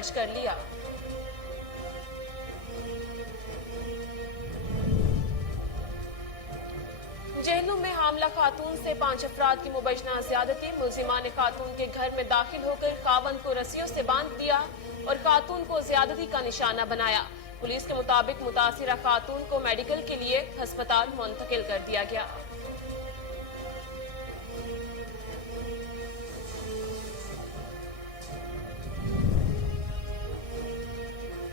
दर्ज कर लिया। जेहलम में हामला खातून से 5 अफराद की मुबैना ज्यादती। मुलजिमान ने खातून के घर में दाखिल होकर खावंद को रस्सियों से बांध दिया और खातून को ज्यादती का निशाना बनाया। पुलिस के मुताबिक मुतासिरा खातून को मेडिकल के लिए अस्पताल मुंतकिल कर दिया गया।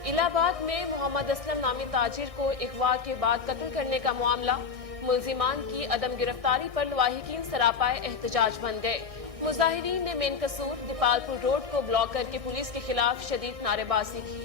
इलाहाबाद में मोहम्मद असलम नामी ताजिर को अगवा के बाद कत्ल करने का मामला। मुलजिमान की अदम गिरफ्तारी पर लवाहिकीन सरापाए एहतजाज बन गए। मुजाहिरीन ने मेन कसूर दीपालपुर रोड को ब्लॉक करके पुलिस के खिलाफ शदीद नारेबाजी की।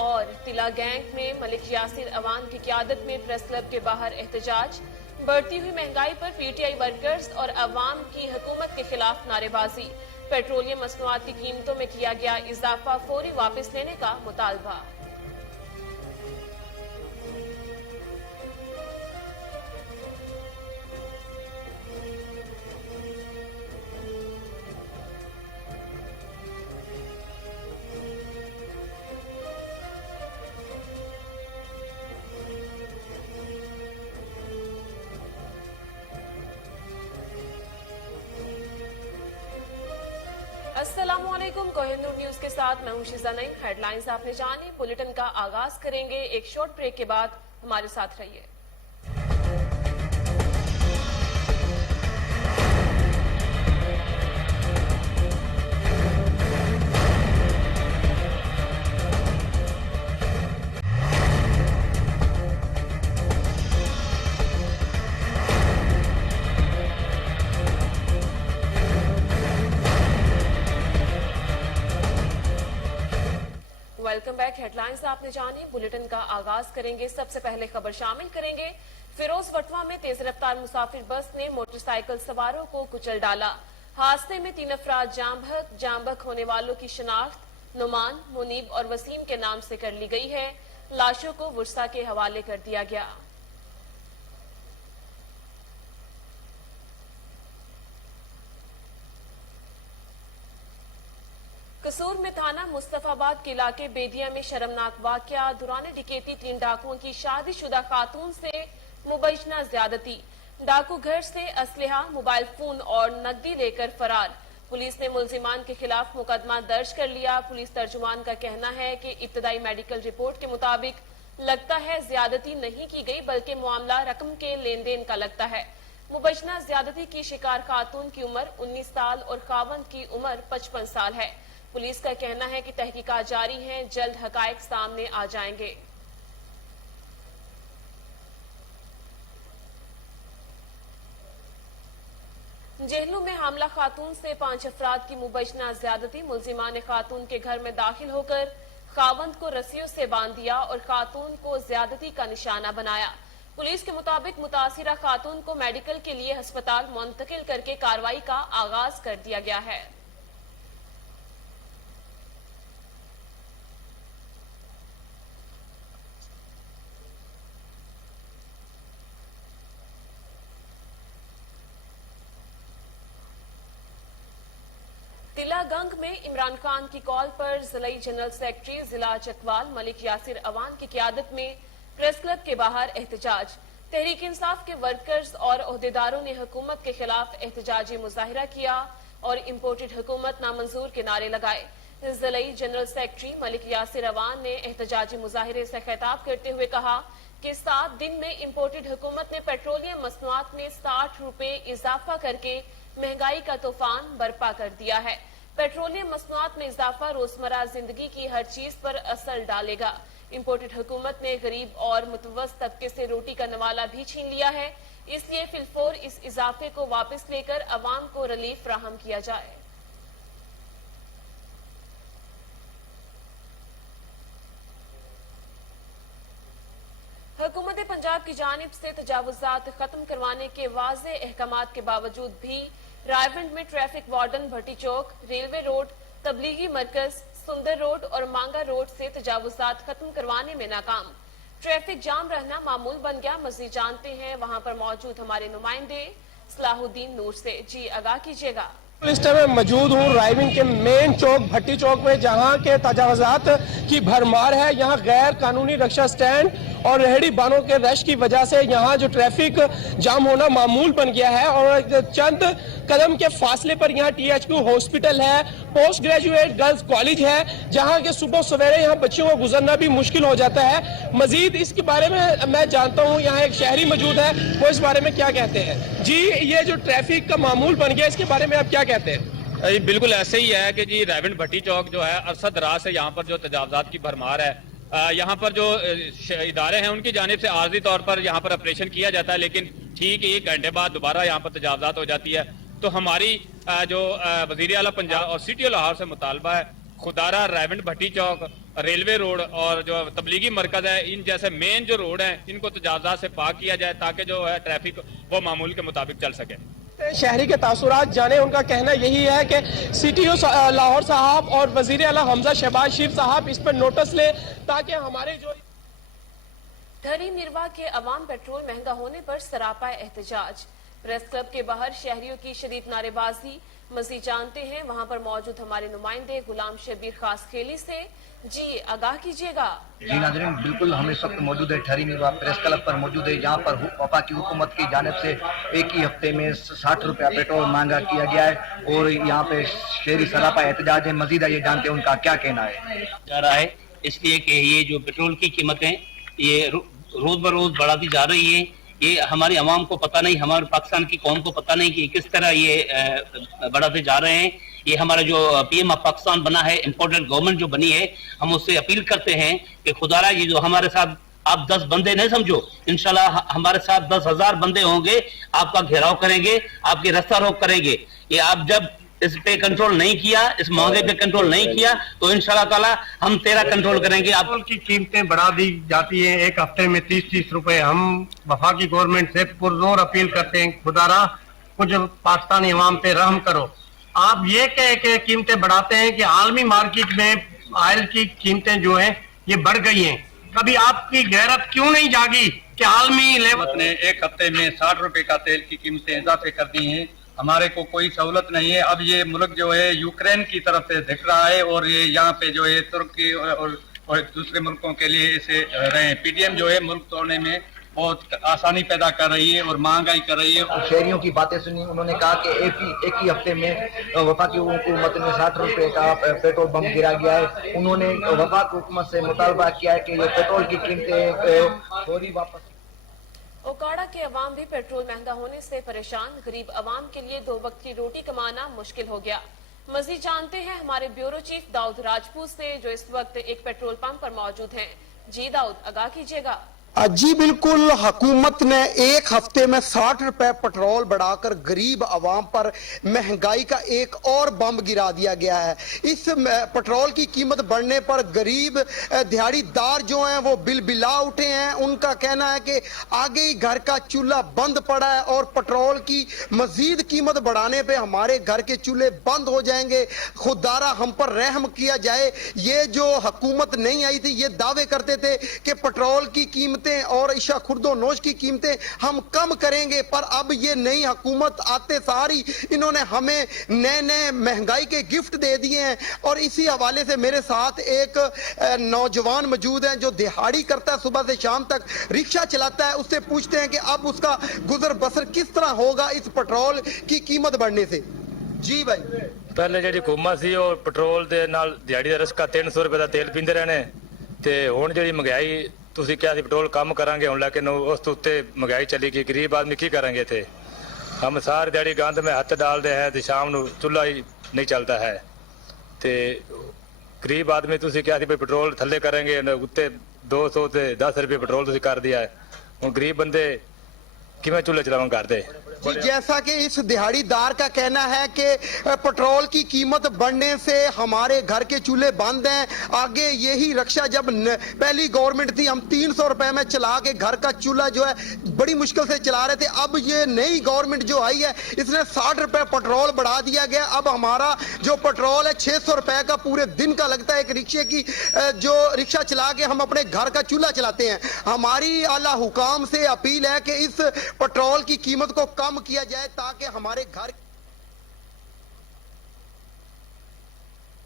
और तिला गैंग में मलिक यासिर अवान की क़यादत में प्रेस क्लब के बाहर एहतजाज। बढ़ती हुई महंगाई पर पीटीआई वर्कर्स और अवाम की हुकूमत के खिलाफ नारेबाजी। पेट्रोलियम मसनूआत की कीमतों में किया गया इजाफा फौरी वापस लेने का मुतालबा। अस्सलामुअलैकुम, कोहिनूर न्यूज के साथ मैं हूं शिजा नईम। हेडलाइंस आपने जानी। बुलेटिन का आगाज करेंगे एक शॉर्ट ब्रेक के बाद। हमारे साथ रहिए। Welcome back. हेडलाइंस आपने जानी। बुलेटिन का आगाज करेंगे। सबसे पहले खबर शामिल करेंगे। फिरोज वटवा में तेज रफ्तार मुसाफिर बस ने मोटरसाइकिल सवारों को कुचल डाला। हादसे में 3 अफराद जाम बहक होने वालों की शनाख्त नुमान, मुनीब और वसीम के नाम से कर ली गई है। लाशों को वुर्सा के हवाले कर दिया गया। कसूर में थाना मुस्तफाबाद के इलाके बेदिया में शर्मनाक वाकया। दौरान डिकेती 3 डाकुओं की शादीशुदा खातून से मुबैना ज्यादती। डाकू घर से असलहा, मोबाइल फोन और नकदी लेकर फरार। पुलिस ने मुलजिमान के खिलाफ मुकदमा दर्ज कर लिया। पुलिस तर्जुमान का कहना है कि इब्तदाई मेडिकल रिपोर्ट के मुताबिक लगता है ज्यादती नहीं की गई, बल्कि मामला रकम के लेन देन का लगता है। मुबैना ज्यादती की शिकार खातून की उम्र 19 साल और खावंद की उम्र 55 साल है। पुलिस का कहना है कि तहकीकात जारी हैं, जल्द हकायक सामने आ जाएंगे। जेहलम में हामला खातून से 5 अफराद की मुबैना ज्यादती। मुलजिमान ने खातून के घर में दाखिल होकर खावंद को रस्सियों से बांध दिया और खातून को ज्यादती का निशाना बनाया। पुलिस के मुताबिक मुतासिरा खातून को मेडिकल के लिए अस्पताल मुंतकिल करके कार्रवाई का आगाज कर दिया गया है। तिला गंग में इमरान खान की कॉल पर जिला जनरल सेक्रेटरी जिला चकवाल मलिक यासिर अवान की क़यादत में प्रेस क्लब के बाहर एहतजाज। तहरीक इंसाफ के वर्कर्स और ओहदेदारों ने हुकूमत के खिलाफ एहतजाजी मुजाहिरा किया और इम्पोर्टेड हुकूमत नामंजूर के नारे लगाए। जिला जनरल सेक्रेटरी मलिक यासिर अवान ने एहतजाजी मुजाहिरे से खिताब करते हुए कहा कि 7 दिन में इम्पोर्टेड हुकूमत ने पेट्रोलियम मसनूआत में 60 रुपए इजाफा करके महंगाई का तूफान बर्पा कर दिया है। पेट्रोलियम मसनूआत में इजाफा रोजमर्रा जिंदगी की हर चीज पर असर डालेगा। इम्पोर्टेड हुकूमत ने गरीब और मुतवस्सित तबके से रोटी का नवाला भी छीन लिया है, इसलिए फिलफौर इस इजाफे को वापस लेकर अवाम को रिलीफ फराहम किया जाए। हुकूमत पंजाब की जानिब से तजावुजात खत्म करवाने के वाज़े अहकामात के बावजूद भी रायवंड में ट्रैफिक वार्डन भट्टी चौक, रेलवे रोड, तबलीगी मरकज, सुंदर रोड और मांगा रोड से तजावुजात खत्म करवाने में नाकाम। ट्रैफिक जाम रहना मामूल बन गया। मजीद जानते हैं वहां पर मौजूद हमारे नुमाइंदे सलाहुद्दीन नूर से। जी आगाह कीजिएगा। इस टाइम मैं मौजूद हूँ रायविंड के मेन चौक भट्टी चौक में, जहाँ के तजावजात की भरमार है। यहाँ गैर कानूनी रक्षा स्टैंड और रेहड़ी बानों के रश की वजह से यहाँ जो ट्रैफिक जाम होना मामूल बन गया है। और चंद कदम के फासले पर यहाँ THQ हॉस्पिटल है, पोस्ट ग्रेजुएट गर्ल्स कॉलेज है, जहाँ के सुबह सवेरे यहाँ बच्चों को गुजरना भी मुश्किल हो जाता है। मजीद इसके बारे में मैं जानता हूँ, यहाँ एक शहरी मौजूद है, वो इस बारे में क्या कहते हैं। जी, ये जो ट्रैफिक का मामूल बन गया, इसके बारे में आप क्या कहते हैं? बिल्कुल ऐसे ही है कि जी रायविंड भट्टी चौक जो है अरसद रात से यहाँ पर जो तजावजात की भरमार है। यहाँ पर जो इदारे हैं उनकी जानिब से आर्जी तौर पर यहाँ पर ऑपरेशन किया जाता है, लेकिन ठीक 1 घंटे बाद दोबारा यहाँ पर तजावजात हो जाती है। तो हमारी जो वज़ीर आला पंजाब और सिटी ऑफ लाहौर से मुतालबा है, खुदारा रायविंड भट्टी चौक, रेलवे रोड और जो तबलीगी मरकज है, इन जैसे मेन जो रोड हैं इनको तजावजात से पाक किया जाए ताकि जो है ट्रैफिक वो मामूल के मुताबिक चल सके। शहरी के तासुरात जाने, उनका कहना यही है कि CTO लाहौर साहब और वजीर आला हमजा शहबाज शरीफ साहब इस पर नोटिस ले ताकि हमारे जो धरी मिरवा के अवाम पेट्रोल महंगा होने पर सरापा एहतजाज। प्रेस क्लब के बाहर शहरियों की शदीद नारेबाजी। मजीद जानते हैं वहां पर मौजूद हमारे नुमाइंदे गुलाम शबीर खास खेली से। जी आगाह कीजिएगा। जी नाज़रीन, बिल्कुल हम इस वक्त मौजूद है ठहरी मिरवा प्रेस क्लब पर मौजूद है। यहाँ पर वफा की हुकूमत की जानिब से एक ही हफ्ते में 60 रुपया पेट्रोल महंगा किया गया है और यहाँ पे शहरी सरापा एहतजाज है। मजीद ये जानते हैं उनका क्या कहना है। जा रहा है इसलिए कि ये जो पेट्रोल की कीमतें ये रोज ब रोज बढ़ाती जा रही है। ये हमारी आवाम को पता नहीं, हमारे पाकिस्तान की कौम को पता नहीं कि किस तरह ये बढ़ाते जा रहे हैं। ये हमारा जो PM ऑफ पाकिस्तान बना है, इम्पोर्टेंट गवर्नमेंट जो बनी है, हम उससे अपील करते हैं कि खुदारा ये जो हमारे साथ आप 10 बंदे नहीं समझो, इंशाल्लाह हमारे साथ 10,000 बंदे होंगे, आपका घेराव करेंगे, आपके रास्ता रोक करेंगे। ये आप जब इस पे कंट्रोल नहीं किया, इस महंगे पे कंट्रोल नहीं किया, तो इंशाल्लाह ताला हम तेरा कंट्रोल करेंगे। पेट्रोल की कीमतें बढ़ा दी जाती हैं एक हफ्ते में 30-30 रुपए। हम वफाकी गवर्नमेंट से पुरजोर अपील करते हैं, खुदारा कुछ पाकिस्तानी अवाम पे रहम करो। आप ये कह के कीमतें बढ़ाते हैं कि आलमी मार्केट में ऑयल की कीमतें जो हैं ये बढ़ गई हैं। कभी आपकी गैरत क्यों नहीं जागी कि आलमी लेवल ने एक हफ्ते में 60 रुपए का तेल की कीमतें इजाफे कर दी हैं। हमारे को कोई सहूलत नहीं है। अब ये मुल्क जो है यूक्रेन की तरफ से दिख रहा है और ये यहाँ पे जो है तुर्की और दूसरे मुल्कों के लिए इसे रहे हैं। PTM जो है मुल्क तोड़ने में बहुत आसानी पैदा कर रही है और महंगाई कर रही है। शहरियों की बातें सुनी, उन्होंने कहा कि एक ही हफ्ते में वफा की हुकूमत ने 60 रुपए का पेट्रोल बम गिरा गया है। उन्होंने वफा की हुकूमत से मुतालबा किया है कि ये पेट्रोल की कीमतें थोड़ी वापस। ओकाड़ा के अवाम भी पेट्रोल महंगा होने से परेशान। गरीब अवाम के लिए 2 वक्त की रोटी कमाना मुश्किल हो गया। मजीद जानते हैं हमारे ब्यूरो चीफ दाऊद राजपूत से, जो इस वक्त एक पेट्रोल पंप पर मौजूद हैं। जी दाऊद आगाह कीजिएगा। जी बिल्कुल, हुकूमत ने एक हफ्ते में 60 रुपए पेट्रोल बढ़ाकर गरीब आवाम पर महंगाई का एक और बम गिरा दिया गया है। इस पेट्रोल की कीमत बढ़ने पर गरीब दिहाड़ीदार जो हैं वो बिलबिला उठे हैं। उनका कहना है कि आगे ही घर का चूल्हा बंद पड़ा है और पेट्रोल की मजीद कीमत बढ़ाने पे हमारे घर के चूल्हे बंद हो जाएंगे। खुदारा हम पर रहम किया जाए। ये जो हुकूमत नहीं आई थी, ये दावे करते थे कि पेट्रोल की कीमत और इशा खुर्दो नोश की कीमतें हम कम करेंगे, पर अब ये नई हुकूमत आते सारी इन्होंने हमें नए नए महंगाई के गिफ्ट दे दिए हैं। और इसी हवाले से मेरे साथ एक नौजवान मौजूद है जो दिहाड़ी करता है, सुबह से शाम तक रिक्शा चलाता है। उससे पूछते हैं कि अब उसका गुजर बसर किस तरह होगा इस पेट्रोल की कीमत बढ़ने से। जी भाई, पहले जी हुकूमत सी और पेट्रोल के नाल दिहाड़ी का रस्का 300 रुपए का तेल पींदे रहने, ते हुण जी महंगाई ਤੁਸੀਂ ਕਿਹਾ ਸੀ पेट्रोल कम करांगे ਹੁਣ लेकिन उस तो उत्ते महंगाई चली गई। गरीब आदमी की करेंगे थे? हम सारी दिहाड़ी गंद में हाथ डालते हैं तो शाम को चूल्हा ही नहीं चलता है। तो गरीब आदमी तुसी क्या थी पेट्रोल थले करेंगे, उत्ते 200 से 10 रुपये पेट्रोल तुसी कर दिया है। ਹੁਣ गरीब बंदे किवें चूल्हे चलावन करते? जी, जैसा कि इस दिहाड़ीदार का कहना है कि पेट्रोल की कीमत बढ़ने से हमारे घर के चूल्हे बंद हैं। आगे यही रक्षा जब पहली गवर्नमेंट थी, हम 300 रुपए में चला के घर का चूल्हा जो है बड़ी मुश्किल से चला रहे थे। अब ये नई गवर्नमेंट जो आई है, इसने 60 रुपए पेट्रोल बढ़ा दिया गया। अब हमारा जो पेट्रोल है 600 रुपए का पूरे दिन का लगता है। एक रिक्शे की जो रिक्शा चला के हम अपने घर का चूल्हा चलाते हैं। हमारी आला हुकाम से अपील है कि इस पेट्रोल की कीमत को कम किया जाए ताकि हमारे घर।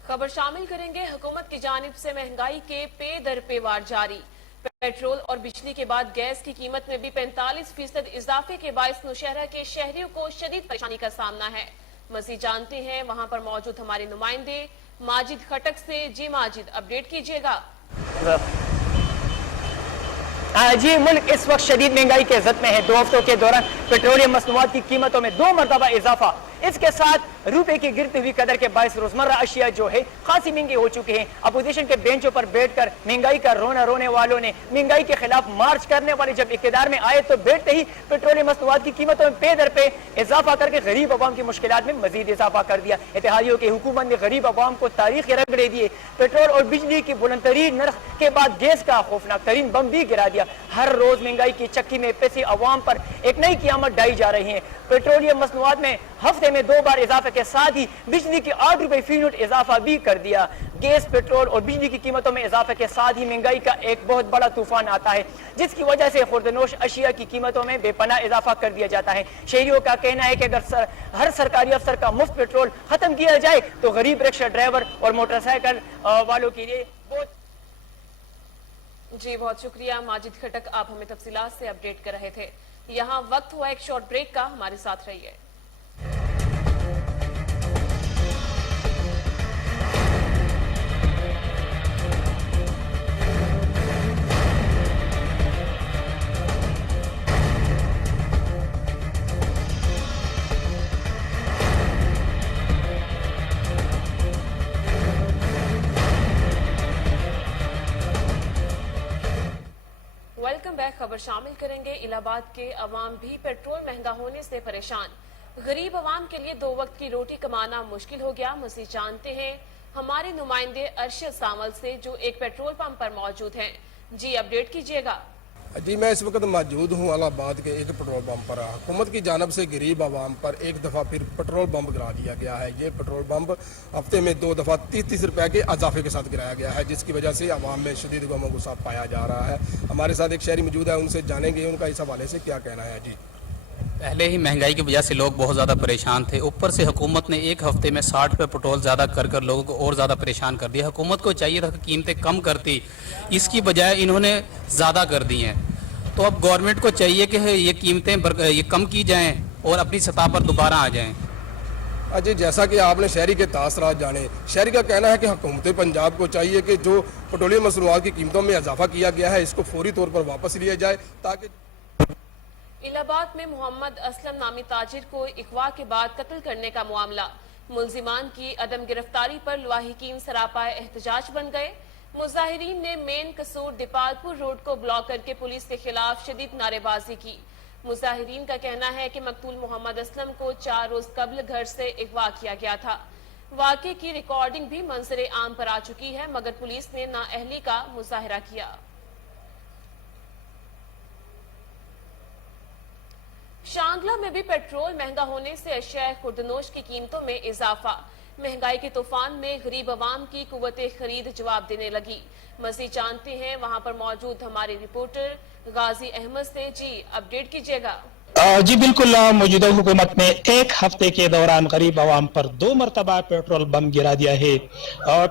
खबर शामिल करेंगे। हुकूमत की जानिब से महंगाई के पे दर पे वार जारी। पेट्रोल और बिजली के बाद गैस की कीमत में भी 45% इजाफे के बायस नौशहरा के शहरियों को शदीद परेशानी का सामना है। मजीद जानते हैं वहां पर मौजूद हमारे नुमाइंदे माजिद खटक से। जी माजिद, अपडेट कीजिएगा। जी, मुल्क इस वक्त शदीद महंगाई के जद में है। 2 हफ्तों के दौरान पेट्रोलियम मसनूआत की कीमतों में 2 मरतबा इजाफा, इसके साथ रुपए की गिरती हुई कदर के बायस रोजमर्रा अशिया जो है खासी महंगे हो चुके हैं। अपोजिशन के बेंचों पर बैठकर महंगाई का रोना रोने वालों ने महंगाई के खिलाफ मार्च करने वाले जब इक़्तिदार में आए तो बैठते ही पेट्रोलियम मसनूआत की कीमतों में पे दर पे इजाफा करके गरीब अवाम की मुश्किलात में मजीद इजाफा कर दिया। इत्तेहादियों की हुकूमत ने गरीब अवाम को तारीख रगड़े दिए। पेट्रोल और बिजली की बुलंदतरीन नर्ख के बाद गैस का खौफनाक तरीन बम भी गिरा दिया। हर रोज महंगाई की चक्की में पैसे अवाम पर एक नई क़यामत डाई जा रही है। पेट्रोलियम मसनूआत में हफ्ते में 2 बार इजाफे के साथ ही बिजली की 8 रुपए फी यूनिट इजाफा भी कर दिया। गैस, पेट्रोल और बिजली की कीमतों में इजाफे के साथ ही महंगाई का एक बहुत बड़ा तूफान आता है, जिसकी वजह से खुर्दनोश अशिया की कीमतों में बेपनाह इजाफा कर दिया जाता है। शहरियों का कहना है कि अगर हर सरकारी अफसर का मुफ्त पेट्रोल खत्म किया जाए तो गरीब रिक्शा ड्राइवर और मोटरसाइकिल वालों के लिए बहुत। जी, बहुत शुक्रिया माजिद खटक, आप हमें तफसीलात से अपडेट कर रहे थे। यहाँ वक्त हुआ एक शॉर्ट ब्रेक का, हमारे साथ रहिए। Welcome back. खबर शामिल करेंगे। इलाहाबाद के अवाम भी पेट्रोल महंगा होने से परेशान। गरीब अवाम के लिए 2 वक्त की रोटी कमाना मुश्किल हो गया। मज़ीद जानते हैं हमारे नुमाइंदे अरशद सावल से जो एक पेट्रोल पंप पर मौजूद हैं। जी, अपडेट कीजिएगा। जी, मैं इस वक्त मौजूद हूँ इलाहाबाद के एक पेट्रोल पंप पर। हुकूमत की जानब से गरीब आवाम पर एक दफ़ा फिर पेट्रोल पंप गिरा दिया गया है। ये पेट्रोल पंप हफ्ते में 2 दफ़ा 30-30 रुपए के इजाफे के साथ गिराया गया है, जिसकी वजह से आवाम में शदीद गम गुस्सा पाया जा रहा है। हमारे साथ एक शहरी मौजूद है, उनसे जानेंगे उनका इस हवाले से क्या कहना है। जी, पहले ही महंगाई की वजह से लोग बहुत ज़्यादा परेशान थे, ऊपर से हुकूमत ने एक हफ्ते में 60 रुपये पेट्रोल ज़्यादा कर लोगों को और ज़्यादा परेशान कर दिया। हुकूमत को चाहिए था कि कीमतें कम करती, इसकी बजाय इन्होंने ज़्यादा कर दी हैं। तो अब गवर्नमेंट को चाहिए कि ये कीमतें ये कम की जाएं और अपनी सतह पर दोबारा आ जाएं। अजय, जैसा कि आपने शहरी के तासरात जाने, शहरी का कहना है कि हुकूमत पंजाब को चाहिए कि जो पेट्रोलियम मसनूआत की कीमतों में इजाफा किया गया है इसको फौरी तौर पर वापस लिया जाए ताकि। इलाहाबाद में मोहम्मद असलम नामी ताजिर को अगवा के बाद कत्ल करने का मामला। मुलजिमान की अदम गिरफ्तारी पर लवाहिकीन सरापा एहतजाज बन गए। मुजाहिरीन ने मेन कसूर दीपालपुर रोड को ब्लॉक करके पुलिस के खिलाफ शदीद नारेबाजी की। मुजाहिरीन का कहना है कि मकतूल मोहम्मद असलम को 4 रोज कबल घर से अगवा किया गया था। वाक़े की रिकॉर्डिंग भी मंजर आम पर आ चुकी है, मगर पुलिस ने नाअहली का मुजाहरा किया। शांगला में भी पेट्रोल महंगा होने से अशिया खुर्दनोश की कीमतों में इजाफा। महंगाई के तूफान में गरीब अवाम की कुव्वते खरीद जवाब देने लगी। मज़ीद जानते हैं वहां पर मौजूद हमारे रिपोर्टर गाजी अहमद से। जी, अपडेट कीजिएगा। जी बिल्कुल, मौजूदा हुकूमत ने एक हफ्ते के दौरान गरीब आवाम पर 2 मरतबा पेट्रोल बम गिरा दिया है।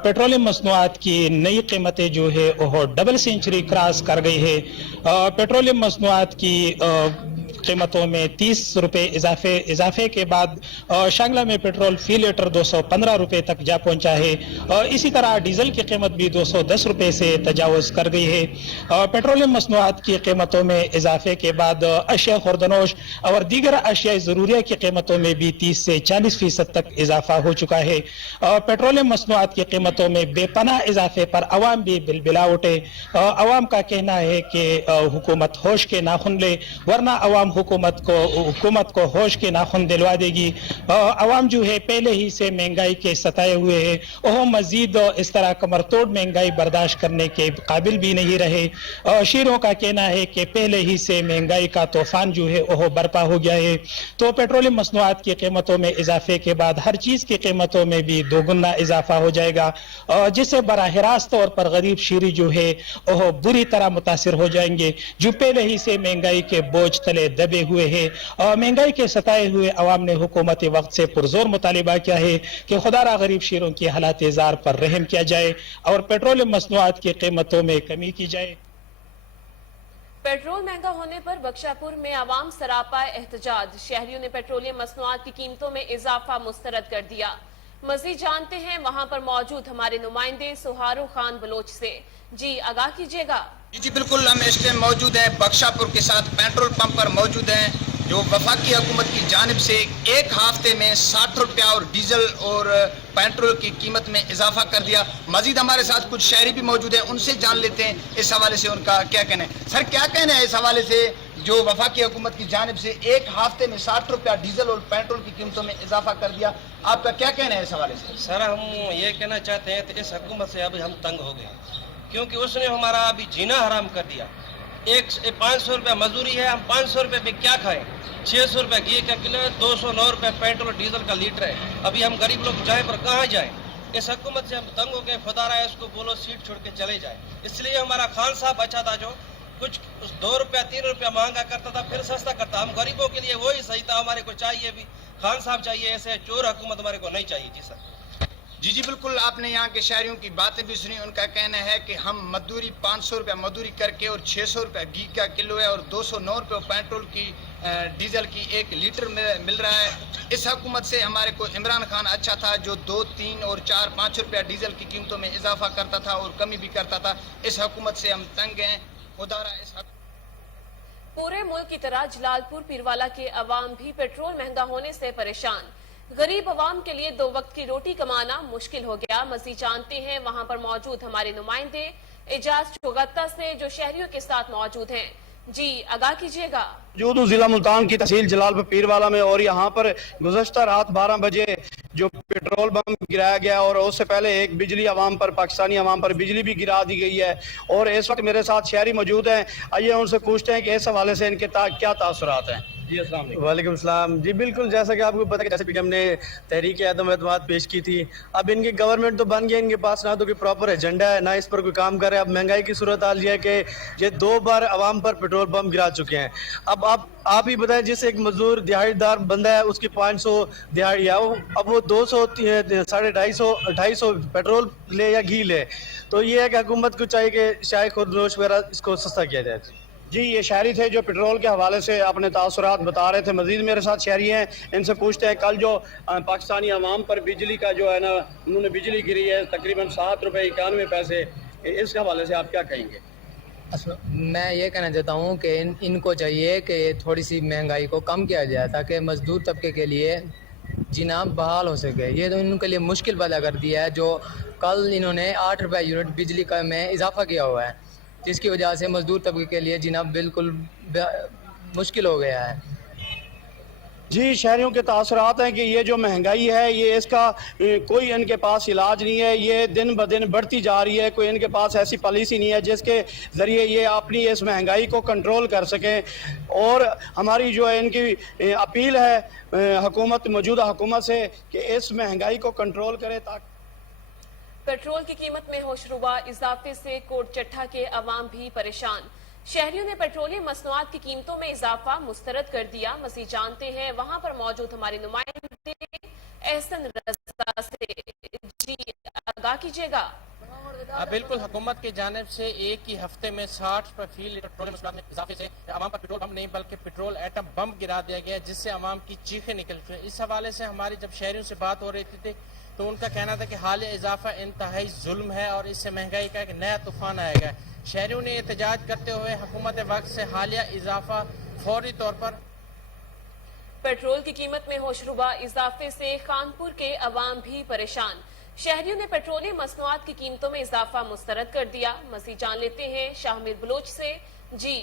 पेट्रोलियम मसनूआत की नई कीमतें जो है वो डबल सेंचुरी क्रॉस कर गई है। पेट्रोलियम मसनूआत की कीमतों में 30 रुपए इजाफे के बाद शांगला में पेट्रोल फी लीटर 215 रुपए तक जा पहुंचा है। इसी तरह डीजल की कीमत भी 210 रुपए से तजावुज कर गई है। पेट्रोलियम मसनूआत की कीमतों में इजाफे के बाद अशिया खुर्दनोश और दीगर अशिया ज़रूरिया की कीमतों में भी 30 से 40% तक इजाफा हो चुका है। पेट्रोलियम मसनूआत की कीमतों में बेपनाह इजाफे पर अवाम भी बिलबिला उठे। अवाम का कहना है कि हुकूमत होश के नाखुन ले, वरना अवाम आवाम हुकूमत को होश के नाखून दिलवा देगी। आवाम जो है पहले ही से महंगाई के सताए हुए है, वो मजीद इस तरह कमर तोड़ महंगाई बर्दाश्त करने के काबिल भी नहीं रहे। शीरों का कहना है कि पहले ही से महंगाई का तूफान जो है वो बर्पा हो गया है। तो पेट्रोलियम मसनूआत की कीमतों में इजाफे के बाद हर चीज की कीमतों में भी दोगुना इजाफा हो जाएगा, जिससे बराह रास्त तौर पर गरीब शीरी जो है वो बुरी तरह मुतासिर हो जाएंगे, जो पहले ही से महंगाई के बोझ तले दबे हुए हैं। महंगाई के सताए हुए अवाम ने हुकूमती वक्त से पुरजोर मुतालिबा किया है कि खुदारा गरीब शीरों की हालात जार पर रहम किया जाए और पेट्रोलियम मसनूआत की कीमतों में कमी की जाए। पेट्रोल महंगा होने पर बख्शापुर में आवाम सरापा एहतजाज। शहरियों ने पेट्रोलियम मसनूआत की कीमतों में इजाफा मुस्तरद कर दिया। मजीद जानते हैं वहां पर मौजूद हमारे नुमाइंदे सुहारू खान बलोच से। जी आगाह कीजिएगा। जी बिल्कुल, हम इस टाइम मौजूद हैं बख्शापुर के साथ पेट्रोल पंप पर मौजूद हैं, जो वफाकी हुकूमत की जानिब से एक हफ्ते में 60 रुपया और डीजल और पेट्रोल की कीमत में इजाफा कर दिया। मजीद हमारे साथ कुछ शहरी भी मौजूद हैं, उनसे जान लेते हैं इस हवाले से उनका क्या कहना है। सर क्या कहना है इस हवाले से जो वफाकी हुकूमत की जानिब से एक हफ्ते में 60 रुपया डीजल और पेट्रोल की कीमतों में इजाफा कर दिया, आपका क्या कहना है इस हवाले से? सर हम ये कहना चाहते हैं तो इस हुकूमत से अभी हम तंग हो गए, क्योंकि उसने हमारा अभी जीना हराम कर दिया। 500 रुपया मजदूरी है, हम 500 रुपये में क्या खाएं? 600 रुपये घी का किलो है, 209 रुपये पेट्रोल और डीजल का लीटर है। अभी हम गरीब लोग जाएं पर कहाँ जाएं? इस हुकूमत से हम तंग हो गए। खुदा रहा है इसको बोलो सीट छोड़ के चले जाए। इसलिए हमारा खान साहब अच्छा था, जो कुछ 2 रुपया 3 रुपया महंगा करता था फिर सस्ता करता। हम गरीबों के लिए वही सही था। हमारे को चाहिए भी खान साहब चाहिए, ऐसे चोर हुकूमत हमारे को नहीं चाहिए। जी सर। जी बिल्कुल, आपने यहाँ के शहरियों की बातें भी सुनी। उनका कहना है कि हम मजदूरी 500 रुपया मजदूरी करके और 600 रुपया घी का किलो है और 209 रुपये पेट्रोल की डीजल की 1 लीटर में मिल रहा है। इस हुकूमत से हमारे को इमरान खान अच्छा था, जो 2, 3 और 4, 5 रुपया डीजल की कीमतों में इजाफा करता था और कमी भी करता था। इस हुकूमत से हम तंग हैं। खुदारा इस पूरे मुल्क की तरह जलालपुर पीरवाला के अवाम भी पेट्रोल महंगा होने से परेशान। गरीब अवाम के लिए 2 वक्त की रोटी कमाना मुश्किल हो गया। मजीद जानते हैं वहां पर मौजूद हमारे नुमाइंदे एजाज चुगत्ता से, जो शहरियों के साथ मौजूद हैं। जी आगाह कीजिएगा। मौजूद जिला मुल्तान की तहसील जलालपुर पीरवाला में, और यहाँ पर गुज़श्ता रात 12 बजे जो पेट्रोल बम गिराया गया और उससे पहले एक बिजली अवाम पर, पाकिस्तानी अवाम पर बिजली भी गिरा दी गई है। और इस वक्त मेरे साथ शहरी मौजूद हैं, आइए उनसे पूछते हैं कि इस हवाले से इनके क्या तासुरात हैं। जी अस्सलाम वालेकुम। वालेकुम सलाम। जी बिल्कुल, जैसा कि आपको पता है कि जैसे पीडीएम ने तहरीक अदम एतमाद पेश की थी, अब इनकी गवर्नमेंट तो बन गई, इनके पास ना तो कोई प्रॉपर एजेंडा है, ना इस पर कोई काम कर रहे हैं। अब महंगाई की सूरत हाल ये है कि ये 2 बार अवाम पर पेट्रोल बम गिरा चुके हैं। अब आप ही बताएं, जिस एक मजदूर दिहाड़ीदार बंदा है उसकी 500 दिहाड़ी है, अब वो 200 250 पेट्रोल ले या घी ले, तो ये है कि हुकूमत को चाहिए कि शायद खुदनोश वगैरह इसको सस्ता किया जाए। जी ये शहरी थे जो पेट्रोल के हवाले से अपने तासुरात बता रहे थे। मजीद मेरे साथ शहरी हैं, इनसे पूछते हैं कल जो पाकिस्तानी अवाम पर बिजली का जो है ना, उन्होंने बिजली गिरी है तकरीबन 7 रुपये 91 पैसे, इस हवाले से आप क्या कहेंगे? मैं ये कहना चाहता हूँ कि इनको चाहिए कि थोड़ी सी महंगाई को कम किया जाए, ताकि मजदूर तबके के लिए जीना बहाल हो सके। ये तो इनके लिए मुश्किल पैदा कर दिया है, जो कल इन्होंने 8 रुपये यूनिट बिजली का में इजाफा किया हुआ है, जिसकी वजह से मजदूर तबके के लिए जीना बिल्कुल मुश्किल हो गया है। जी शहरियों के तासुरात हैं कि ये जो महंगाई है, ये इसका कोई इनके पास इलाज नहीं है, ये दिन ब दिन बढ़ती जा रही है। कोई इनके पास ऐसी पॉलिसी नहीं है जिसके ज़रिए ये अपनी इस महंगाई को कंट्रोल कर सकें। और हमारी जो है इनकी अपील है हुकूमत, मौजूदा हुकूमत से कि इस महंगाई को कंट्रोल करे। ताकि पेट्रोल की कीमत में होशरुबा इजाफे से कोट चट्ठा के अवाम भी परेशान। शहरियों ने पेट्रोलियम मसनूआत की कीमतों में इजाफा मुस्तरद कर दिया। मज़ीद जानते हैं वहां पर मौजूद हमारे नुमाइंदे एहसन रज़ा से। जी आगाह कीजिएगा। बिल्कुल, हुकूमत की जानिब से एक ही हफ्ते में 60 रुपये फी लीटर पेट्रोल में इजाफे से अवाम पर पेट्रोल बम नहीं बल्कि पेट्रोल एटम बम गिरा दिया गया, जिससे अवाम की चीखें निकल चुकी। इस हवाले से हमारी जब शहरियों से बात हो रही थी तो उनका कहना था कि हालिया इजाफा इंतहाई जुल्म है और इससे महंगाई का एक नया तूफान आएगा। शहरियों ने एहतजाज करते हुए हुकूमत वक्त से हालिया इजाफा फौरी तौर पर। पेट्रोल की कीमत में होशरुबा इजाफे से खानपुर के अवाम भी परेशान। शहरियों ने पेट्रोलियम मसनूआत की कीमतों में इजाफा मुस्तरद कर दिया। मज़ीद जान लेते हैं शाहमीर बलोच से। जी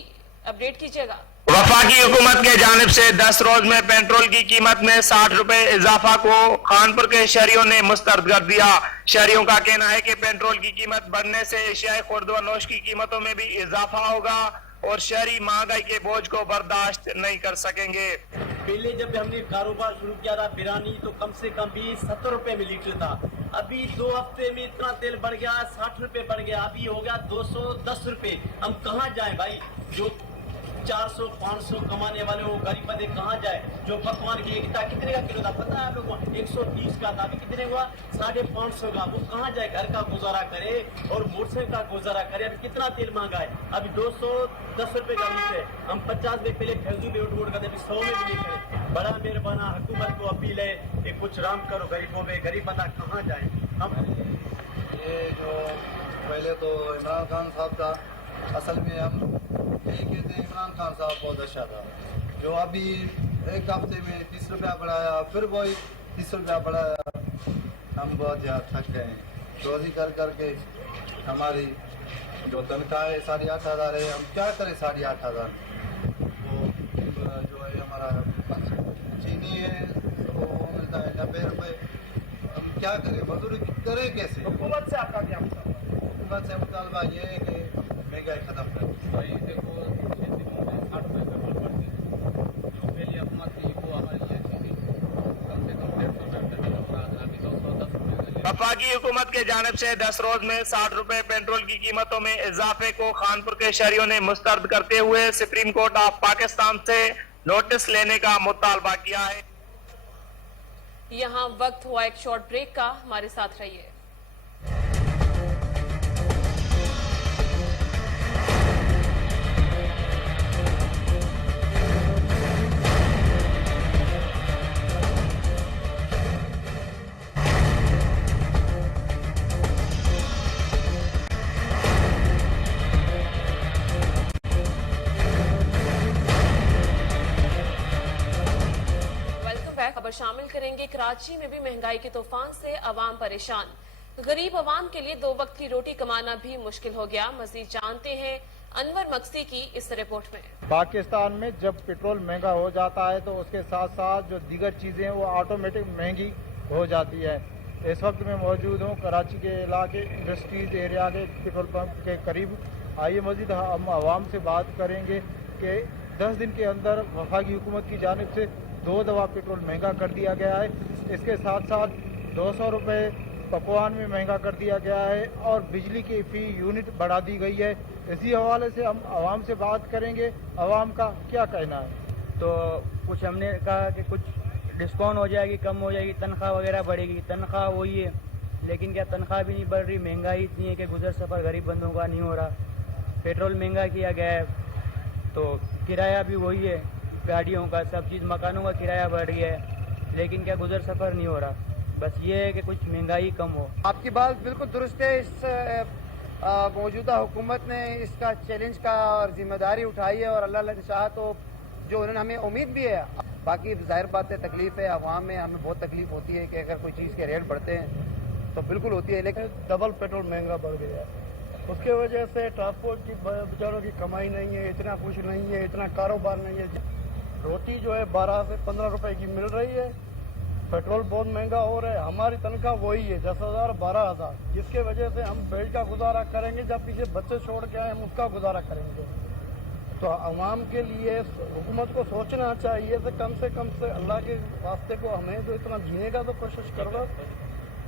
अपडेट कीजिएगा। वफाकी हुकूमत के जानिब से 10 रोज में पेट्रोल की कीमत में 60 रुपए इजाफा को खानपुर के शहरियों ने मुस्तरद कर दिया। शहरियों का कहना है कि पेट्रोल की कीमत बढ़ने से एशियाई खुर्द व नोश की कीमतों में भी इजाफा होगा और शहरी महंगाई के बोझ को बर्दाश्त नहीं कर सकेंगे। पहले जब हमने कारोबार शुरू किया था बिरानी तो कम से कम भी 70 रुपए में लीटर था। अभी 2 हफ्ते में इतना तेल बढ़ गया, 60 रुपए बढ़ गया, अभी हो गया 210 रुपए। हम कहाँ जाएं भाई? जो 400 500 कमाने वाले वो गरीब बंदे कहाँ जाए? जो पकवान की कितने का किलो था पता है आप लोगों को? 120 का था, अभी कितने हुआ? 550 का। वो कहाँ जाए? घर का गुजारा करे और मोटरसाइकिल का गुजारा करे। अभी कितना तेल महंगा है? अभी 210 रुपए का लीटर। हम 50 रुपए पहले फैजू में उठ करते, अभी 100 में भी नहीं करे। बड़ा मेहरबाना हुकूमत को अपील है कि कुछ राम करो गरीबों में। गरीब बंदा कहाँ जाए? हम ये जो पहले तो इमरान खान साहब था, असल में हम यही कहते हैं इमरान खान साहब बहुत अच्छा था। जो अभी एक हफ्ते में 30 रुपया बढ़ाया, फिर वही 30 रुपया बढ़ाया। हम बहुत ज़्यादा थक गए हैं। रोजी कर करके हमारी जो तनख्वाह है 8,500 है। हम क्या करें 8,500? वो जो है हमारा चीनी है वो मिलता है 90 रुपये। हम क्या करें? मजदूरी करें कैसे? हुकूमत से आपका क्या मतलब? हुकूमत से मुतालबा ये है कि महंगाई खत्म करें। भाई देखो 60 रुपये पेट्रोल बढ़ती है। जो पहले हुकूमत थी वो हमारे लिए अच्छी थी। कम से कम 150 रुपये अभी 210 रुपये। वफाकी हुकूमत के जानिब से 10 रोज में 60 रुपए पेट्रोल की कीमतों में इजाफे को खानपुर के शहरियों ने मुस्तरद करते हुए सुप्रीम कोर्ट ऑफ पाकिस्तान से नोटिस लेने का मुतालबा किया है। यहाँ वक्त हुआ एक शॉर्ट ब्रेक का, हमारे साथ रहिए। खबर शामिल करेंगे। कराची में भी महंगाई के तूफान से अवाम परेशान। गरीब अवाम के लिए 2 वक्त की रोटी कमाना भी मुश्किल हो गया। मजीद जानते हैं अनवर मक्सी की इस रिपोर्ट में। पाकिस्तान में जब पेट्रोल महंगा हो जाता है तो उसके साथ साथ जो दीगर चीजें हैं वो ऑटोमेटिक महंगी हो जाती है। इस वक्त मैं मौजूद हूँ कराची के इलाके इंडस्ट्रीज एरिया के पेट्रोल पंप के करीब। आइए मजीद हम आवाम से बात करेंगे कि 10 दिन के अंदर वफाकी हुकूमत की जानिब से 2 दफा पेट्रोल महंगा कर दिया गया है। इसके साथ साथ 200 रुपये पकवान में महंगा कर दिया गया है और बिजली की फी यूनिट बढ़ा दी गई है। इसी हवाले से हम आवाम से बात करेंगे, आवाम का क्या कहना है। तो कुछ हमने कहा कि कुछ डिस्काउंट हो जाएगी, कम हो जाएगी, तनख्वाह वगैरह बढ़ेगी। तनख्वाह वही है लेकिन क्या तनख्वाह भी नहीं बढ़ रही। महंगाई इतनी है कि गुजर सफ़र गरीब बंदों का नहीं हो रहा। पेट्रोल महंगा किया गया है तो किराया भी वही है, गाड़ियों का, सब चीज़, मकानों का किराया बढ़ रही है लेकिन क्या गुजर सफ़र नहीं हो रहा। बस ये है कि कुछ महंगाई कम हो। आपकी बात बिल्कुल दुरुस्त है। इस मौजूदा हुकूमत ने इसका चैलेंज का और जिम्मेदारी उठाई है और अल्लाह ने चाहा तो जो उन्होंने हमें उम्मीद भी है। बाकी जाहिर बात है तकलीफ है, अवाम में हमें बहुत तकलीफ होती है कि अगर कोई चीज़ के रेट बढ़ते हैं तो बिल्कुल होती है। लेकिन डबल पेट्रोल महंगा बढ़ गया है, उसके वजह से ट्रांसपोर्ट की बेचारों की कमाई नहीं है, इतना कुछ नहीं है, इतना कारोबार नहीं है। रोटी जो है 12 से 15 रुपए की मिल रही है, पेट्रोल बहुत महंगा हो रहा है। हमारी तनख्वाह वही है 10,000 12,000, जिसके वजह से हम पेट का गुजारा करेंगे, जब पीछे बच्चे छोड़ के आए हम उसका गुजारा करेंगे। तो आवाम के लिए हुकूमत को सोचना चाहिए कि कम से अल्लाह के वास्ते को हमें तो इतना जीने का तो कोशिश करो,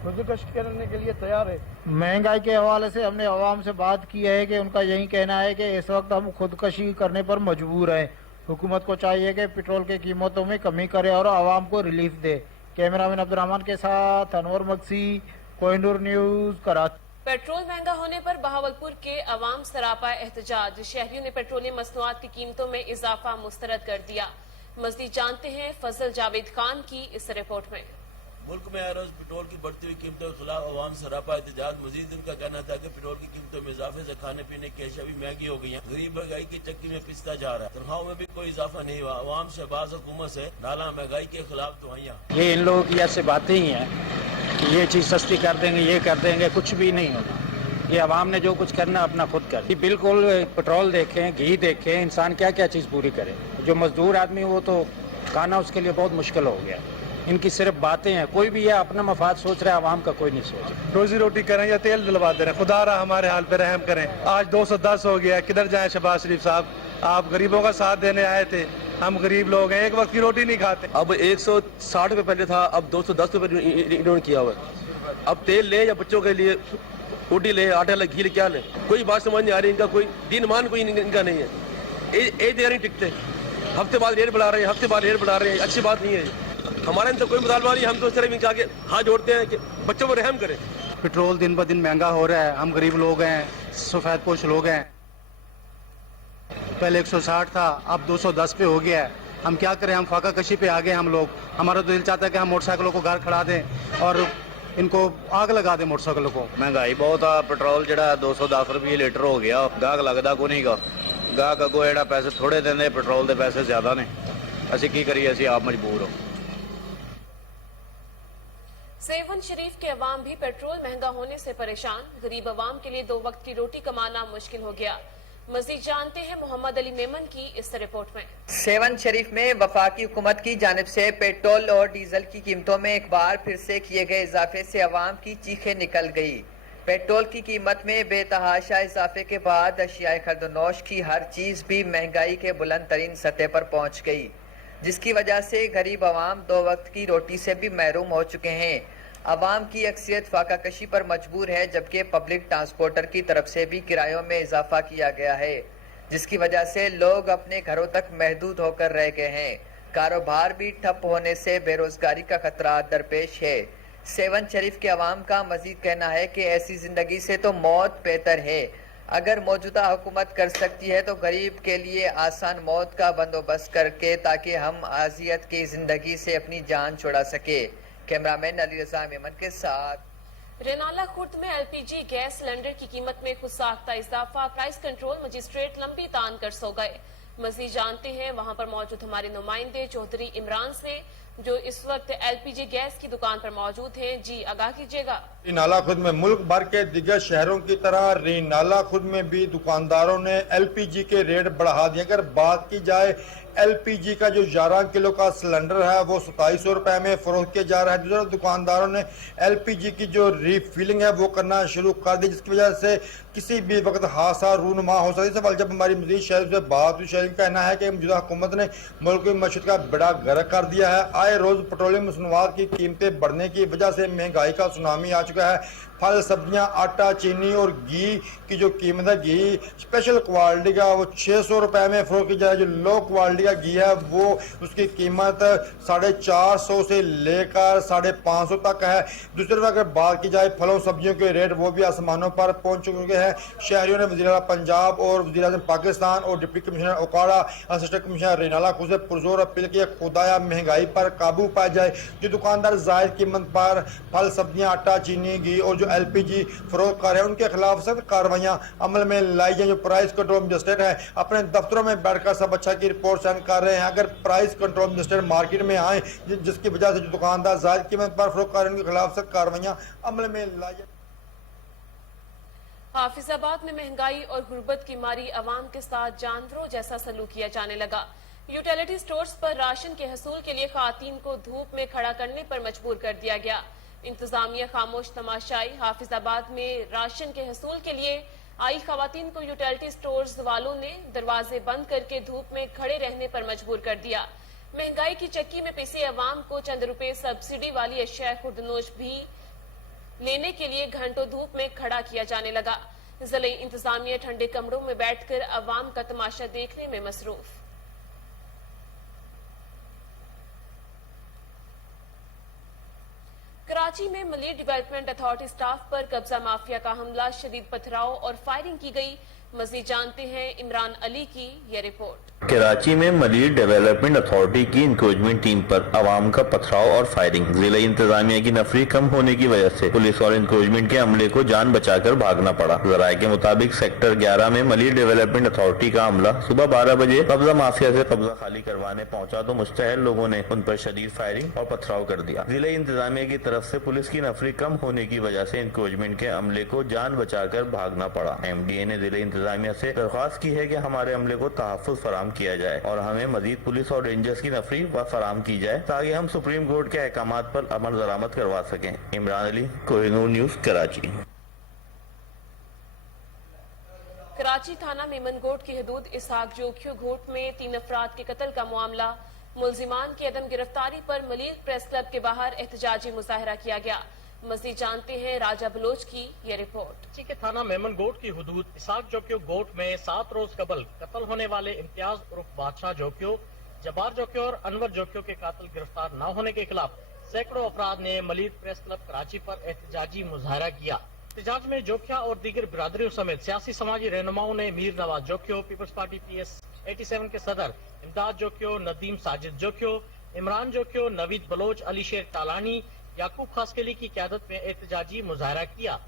खुदकश करने के लिए तैयार है। महंगाई के हवाले से हमने आवाम से बात की है कि उनका यही कहना है कि इस वक्त हम खुदकशी करने पर मजबूर हैं। हुकूमत को चाहिए कि पेट्रोल की कीमतों में कमी करे और आवाम को रिलीफ दे। कैमरामैन अब्दुर्रहमान के साथ अनवर मक्सी, कोहिनूर न्यूज, कराची। पेट्रोल महंगा होने पर बहावलपुर के अवाम सरापा एहतजाज। शहरियों ने पेट्रोलियम मसनूआत की कीमतों में इजाफा मुस्तरद कर दिया। मज़ीद जानते हैं फजल जावेद खान की इस रिपोर्ट में। मुल्क में हर रोज पेट्रोल की बढ़ती हुई कीमतों के खिलाफ अवाम सरापा एहतजाज। मजीद उनका कहना था कि पेट्रोल की कीमतों में इजाफे से खाने पीने की अशिया भी महंगी हो गई है। गरीब महंगाई की चक्की में पिसता जा रहा है। तनख्वाहों में भी कोई इजाफा नहीं हुआ। अवाम शहबाज हुकूमत से डाला महंगाई के खिलाफ दुआइयां। ये इन लोगों की ऐसे बातें ही हैं कि ये चीज सस्ती कर देंगे, ये कर देंगे, कुछ भी नहीं होगा। कि आवाम ने जो कुछ करना अपना खुद कर। बिल्कुल पेट्रोल देखें, घी देखें, इंसान क्या क्या चीज़ पूरी करे। जो मजदूर आदमी वो तो खाना उसके लिए बहुत मुश्किल हो गया। इनकी सिर्फ बातें हैं, कोई भी है अपना मफाद सोच रहा है, आवाम का कोई नहीं सोच रहा। रोजी रोटी करें या तेल दिलवाते रहे, खुदा रहा हमारे हाल पे रहम करें। आज 210 हो गया, किधर जाएं शहबाज शरीफ साहब? आप गरीबों का साथ देने आए थे, हम गरीब लोग हैं, एक वक्त की रोटी नहीं खाते। अब 160 रुपये पहले था, अब 210 रुपये इन्होंने किया हुआ है। अब तेल ले या बच्चों के लिए रोटी ले, आटा ले, घी ले, क्या ले, कोई बात समझ नहीं आ रही। इनका कोई दिन मान कोई इनका नहीं है। एक देर नहीं टिकते, हफ्ते बाद रेट बढ़ा रहे हैं, हफ्ते बाद रेट बढ़ा रहे हैं। अच्छी बात नहीं है। हमारे इनसे कोई मुतालबा नहीं। हम तो सिर्फ इनके आगे हाथ जोड़ते हैं कि बच्चों पर रहम करें। पेट्रोल दिन ब दिन महंगा हो रहा है, हम गरीब लोग हैं, सफेद पोश लोग हैं। पहले 160 था, अब 210 पे हो गया है। हम क्या करें, हम फाका कशी पे आ गए हम लोग। हमारा तो दिल चाहता है कि हम मोटरसाइकिलों को घर खड़ा दें और इनको आग लगा दें मोटरसाइकिलों को। महंगाई बहुत आ, पेट्रोल जड़ा 210 रुपये लीटर हो गया। गाहक लगता को नहीं गा, गाहक अगो एड़ा पैसे थोड़े देंगे, पेट्रोल के पैसे ज्यादा ने। असी की करिए, असी आप मजबूर हो। सेवन शरीफ के अवाम भी पेट्रोल महंगा होने से परेशान। गरीब अवाम के लिए 2 वक्त की रोटी कमाना मुश्किल हो गया। मजीद जानते हैं मोहम्मद अली मेमन की इस रिपोर्ट में। सेवन शरीफ में वफाकी हुकूमत की जानिब से पेट्रोल और डीजल की कीमतों में एक बार फिर से किए गए इजाफे से अवाम की चीखें निकल गई। पेट्रोल की कीमत में बेतहाशा इजाफे के बाद अशियाए खर्दनोश की हर चीज भी महंगाई के बुलंद तरीन सतह पर पहुंच गई, जिसकी वजह से गरीब अवाम 2 वक्त की रोटी से भी महरूम हो चुके हैं। अवाम की अक्सरियत फाका कशी पर मजबूर है, जबकि पब्लिक ट्रांसपोर्टर की तरफ से भी किरायों में इजाफा किया गया है, जिसकी वजह से लोग अपने घरों तक महदूद होकर रह गए हैं। कारोबार भी ठप होने से बेरोजगारी का खतरा दरपेश है। सेवन शरीफ के अवाम का मजीद कहना है कि ऐसी जिंदगी से तो मौत बेहतर है। अगर मौजूदा हुकूमत कर सकती है तो गरीब के लिए आसान मौत का बंदोबस्त करके, ताकि हम आजियत की जिंदगी से अपनी जान छुड़ा सके। कैमरामैन अली रजा मेमन के साथ। रेनाला खुर्द में एलपीजी गैस सिलेंडर की कीमत में खुद साख्ता इजाफा। प्राइस कंट्रोल मजिस्ट्रेट लंबी तान कर सो गए। मजीद जानते हैं वहां पर मौजूद हमारे नुमाइंदे चौधरी इमरान से, जो इस वक्त एलपीजी गैस की दुकान पर मौजूद हैं। जी आगाह कीजिएगा। रेनाला खुर्द में मुल्क भर के दिगर शहरों की तरह रेनाला खुर्द में भी दुकानदारों ने एलपीजी के रेट बढ़ा दिए। अगर बात की जाए एलपीजी का जो 11 किलो का सिलेंडर है वो 2700 रुपए में फरोख्त किया जा रहा है। दूसरा दुकानदारों ने एलपीजी की जो रिफिलिंग है वो करना शुरू कर दी, जिसकी वजह से किसी भी वक्त हादसा रूनुमा हो सकता है। सवाल जब हमारी मजीद शहर से बात हुई, शहर का कहना है कि मौजूदा हुकूमत ने मुल्क की मशत का बड़ा गर्क कर दिया है। आए रोज पेट्रोलियम मसनूआत की कीमतें बढ़ने की वजह से महंगाई का सुनामी आ चुका है। फल, सब्जियां, आटा, चीनी और घी की जो कीमत है, घी स्पेशल क्वालिटी का वो 600 रुपए में फरोख्त की जाए। जो लो क्वालिटी का घी है वो उसकी कीमत 450 से लेकर 550 तक है। दूसरी तरफ अगर बात की जाए फलों सब्जियों के रेट, वो भी आसमानों पर पहुंच चुके हैं। शहरियों ने वज़ीर-ए-आला पंजाब और वज़ीर-ए-आज़म पाकिस्तान और deputy commissioner Okara, assistant commissioner Renala खुद से पुरजोर अपील की खुदाया महंगाई पर काबू पाया जाए। जो दुकानदार जायद कीमत पर फल, सब्जियां, आटा, चीनी, घी और जो एलपीजी फरोख्त कर रहे हैं उनके खिलाफ सख्त कार्रवाइयां अमल में लाई जाए। जो प्राइस कंट्रोल मजिस्ट्रेट है अपने दफ्तरों में बैठकर सब अच्छा की रिपोर्ट सेंड कर रहे हैं। अगर प्राइस कंट्रोल मजिस्ट्रेट मार्केट में आए, जिसकी वजह से जो दुकानदार जायद कीमत पर फरोख्त कर रहे हैं उनके खिलाफ सख्त कार्रवाइयां अमल में लाई जाए। हाफिजाबाद में महंगाई और गुर्बत की मारी अवाम के साथ जानवरों जैसा सलूक किया जाने लगा। यूटिलिटी स्टोर्स पर राशन के हसूल के लिए खवातीन को धूप में खड़ा करने पर मजबूर कर दिया गया। इंतजामिया खामोश तमाशाई। हाफिजाबाद में राशन के हसूल के लिए आई खवातीन को यूटिलिटी स्टोर्स वालों ने दरवाजे बंद करके धूप में खड़े रहने पर मजबूर कर दिया। महंगाई की चक्की में पिसे अवाम को चंद रुपए सब्सिडी वाली अशिया खुर्दनोश भी लेने के लिए घंटों धूप में खड़ा किया जाने लगा। जिले इंतजामिया ठंडे कमरों में बैठकर अवाम का तमाशा देखने में मसरूफ। कराची में मलिर डेवलपमेंट अथॉरिटी स्टाफ पर कब्जा माफिया का हमला, शदीद पथराव और फायरिंग की गई। मजीद जानते हैं इमरान अली की ये रिपोर्ट। कराची में मलीर डेवलपमेंट अथॉरिटी की इंक्रोचमेंट टीम पर अवाम का पथराव और फायरिंग। जिला इंतजामिया की नफरी कम होने की वजह से पुलिस और इंक्रोचमेंट के अमले को जान बचाकर भागना पड़ा। जराये के मुताबिक सेक्टर 11 में मलीर डेवलपमेंट अथॉरिटी का अमला सुबह 12 बजे कब्जा माफिया से कब्जा खाली करवाने पहुंचा तो मुश्तहल लोगों ने उन पर शदीद फायरिंग और पथराव कर दिया। जिला इंतजामिया की तरफ से पुलिस की नफरी कम होने की वजह से इंक्रोचमेंट के अमले को जान बचाकर भागना पड़ा। MDA ने जिला इंतजामिया से दरख्वास्त की है कि हमारे अमले को तहफ़्फ़ुज़ फराम किया जाए और हमें मजीद पुलिस और रेंजर्स की नफरी फराम की जाए ताकि हम सुप्रीम कोर्ट के अहकामात पर अमल दरामद करवा सकें। इमरान अली, कोहिनूर न्यूज़, कराची। कराची थाना मेमनगोट की हदूद इसहाक जोखियो घोट में 3 अफराद के कत्ल का मामला। मुलजिमान की अदम गिरफ्तारी पर मलीर प्रेस क्लब के बाहर एहतजाजी मुजाहरा किया गया। मजीद जानते हैं राजा बलोच की ये रिपोर्ट। कराची के थाना मेमनगोट की हुदूद इसहाक जोकियो गोट में 7 रोज कबल कत्ल होने वाले इम्तियाज उर्फ बादशाह जोकियो, जबार जोकियो और अनवर जोकियो के कातिल गिरफ्तार न होने के खिलाफ सैकड़ों अफराद ने मलीर प्रेस क्लब कराची पर एहतजाजी मुजाहरा किया। एहतजाज में जोकिया और दीगर बिरादरियों समेत सियासी समाजी रहनुमाओं ने Mir Nawaz Jokhio, peoples party PS 87 के सदर इमदाद जोकियो, नदीम साजिद जोकियो, इमरान जोकियो, नवीद बलोच, अली शेर तालानी, याकूब खासकेली की क़यादत में एहतजाजी मुजाहरा किया।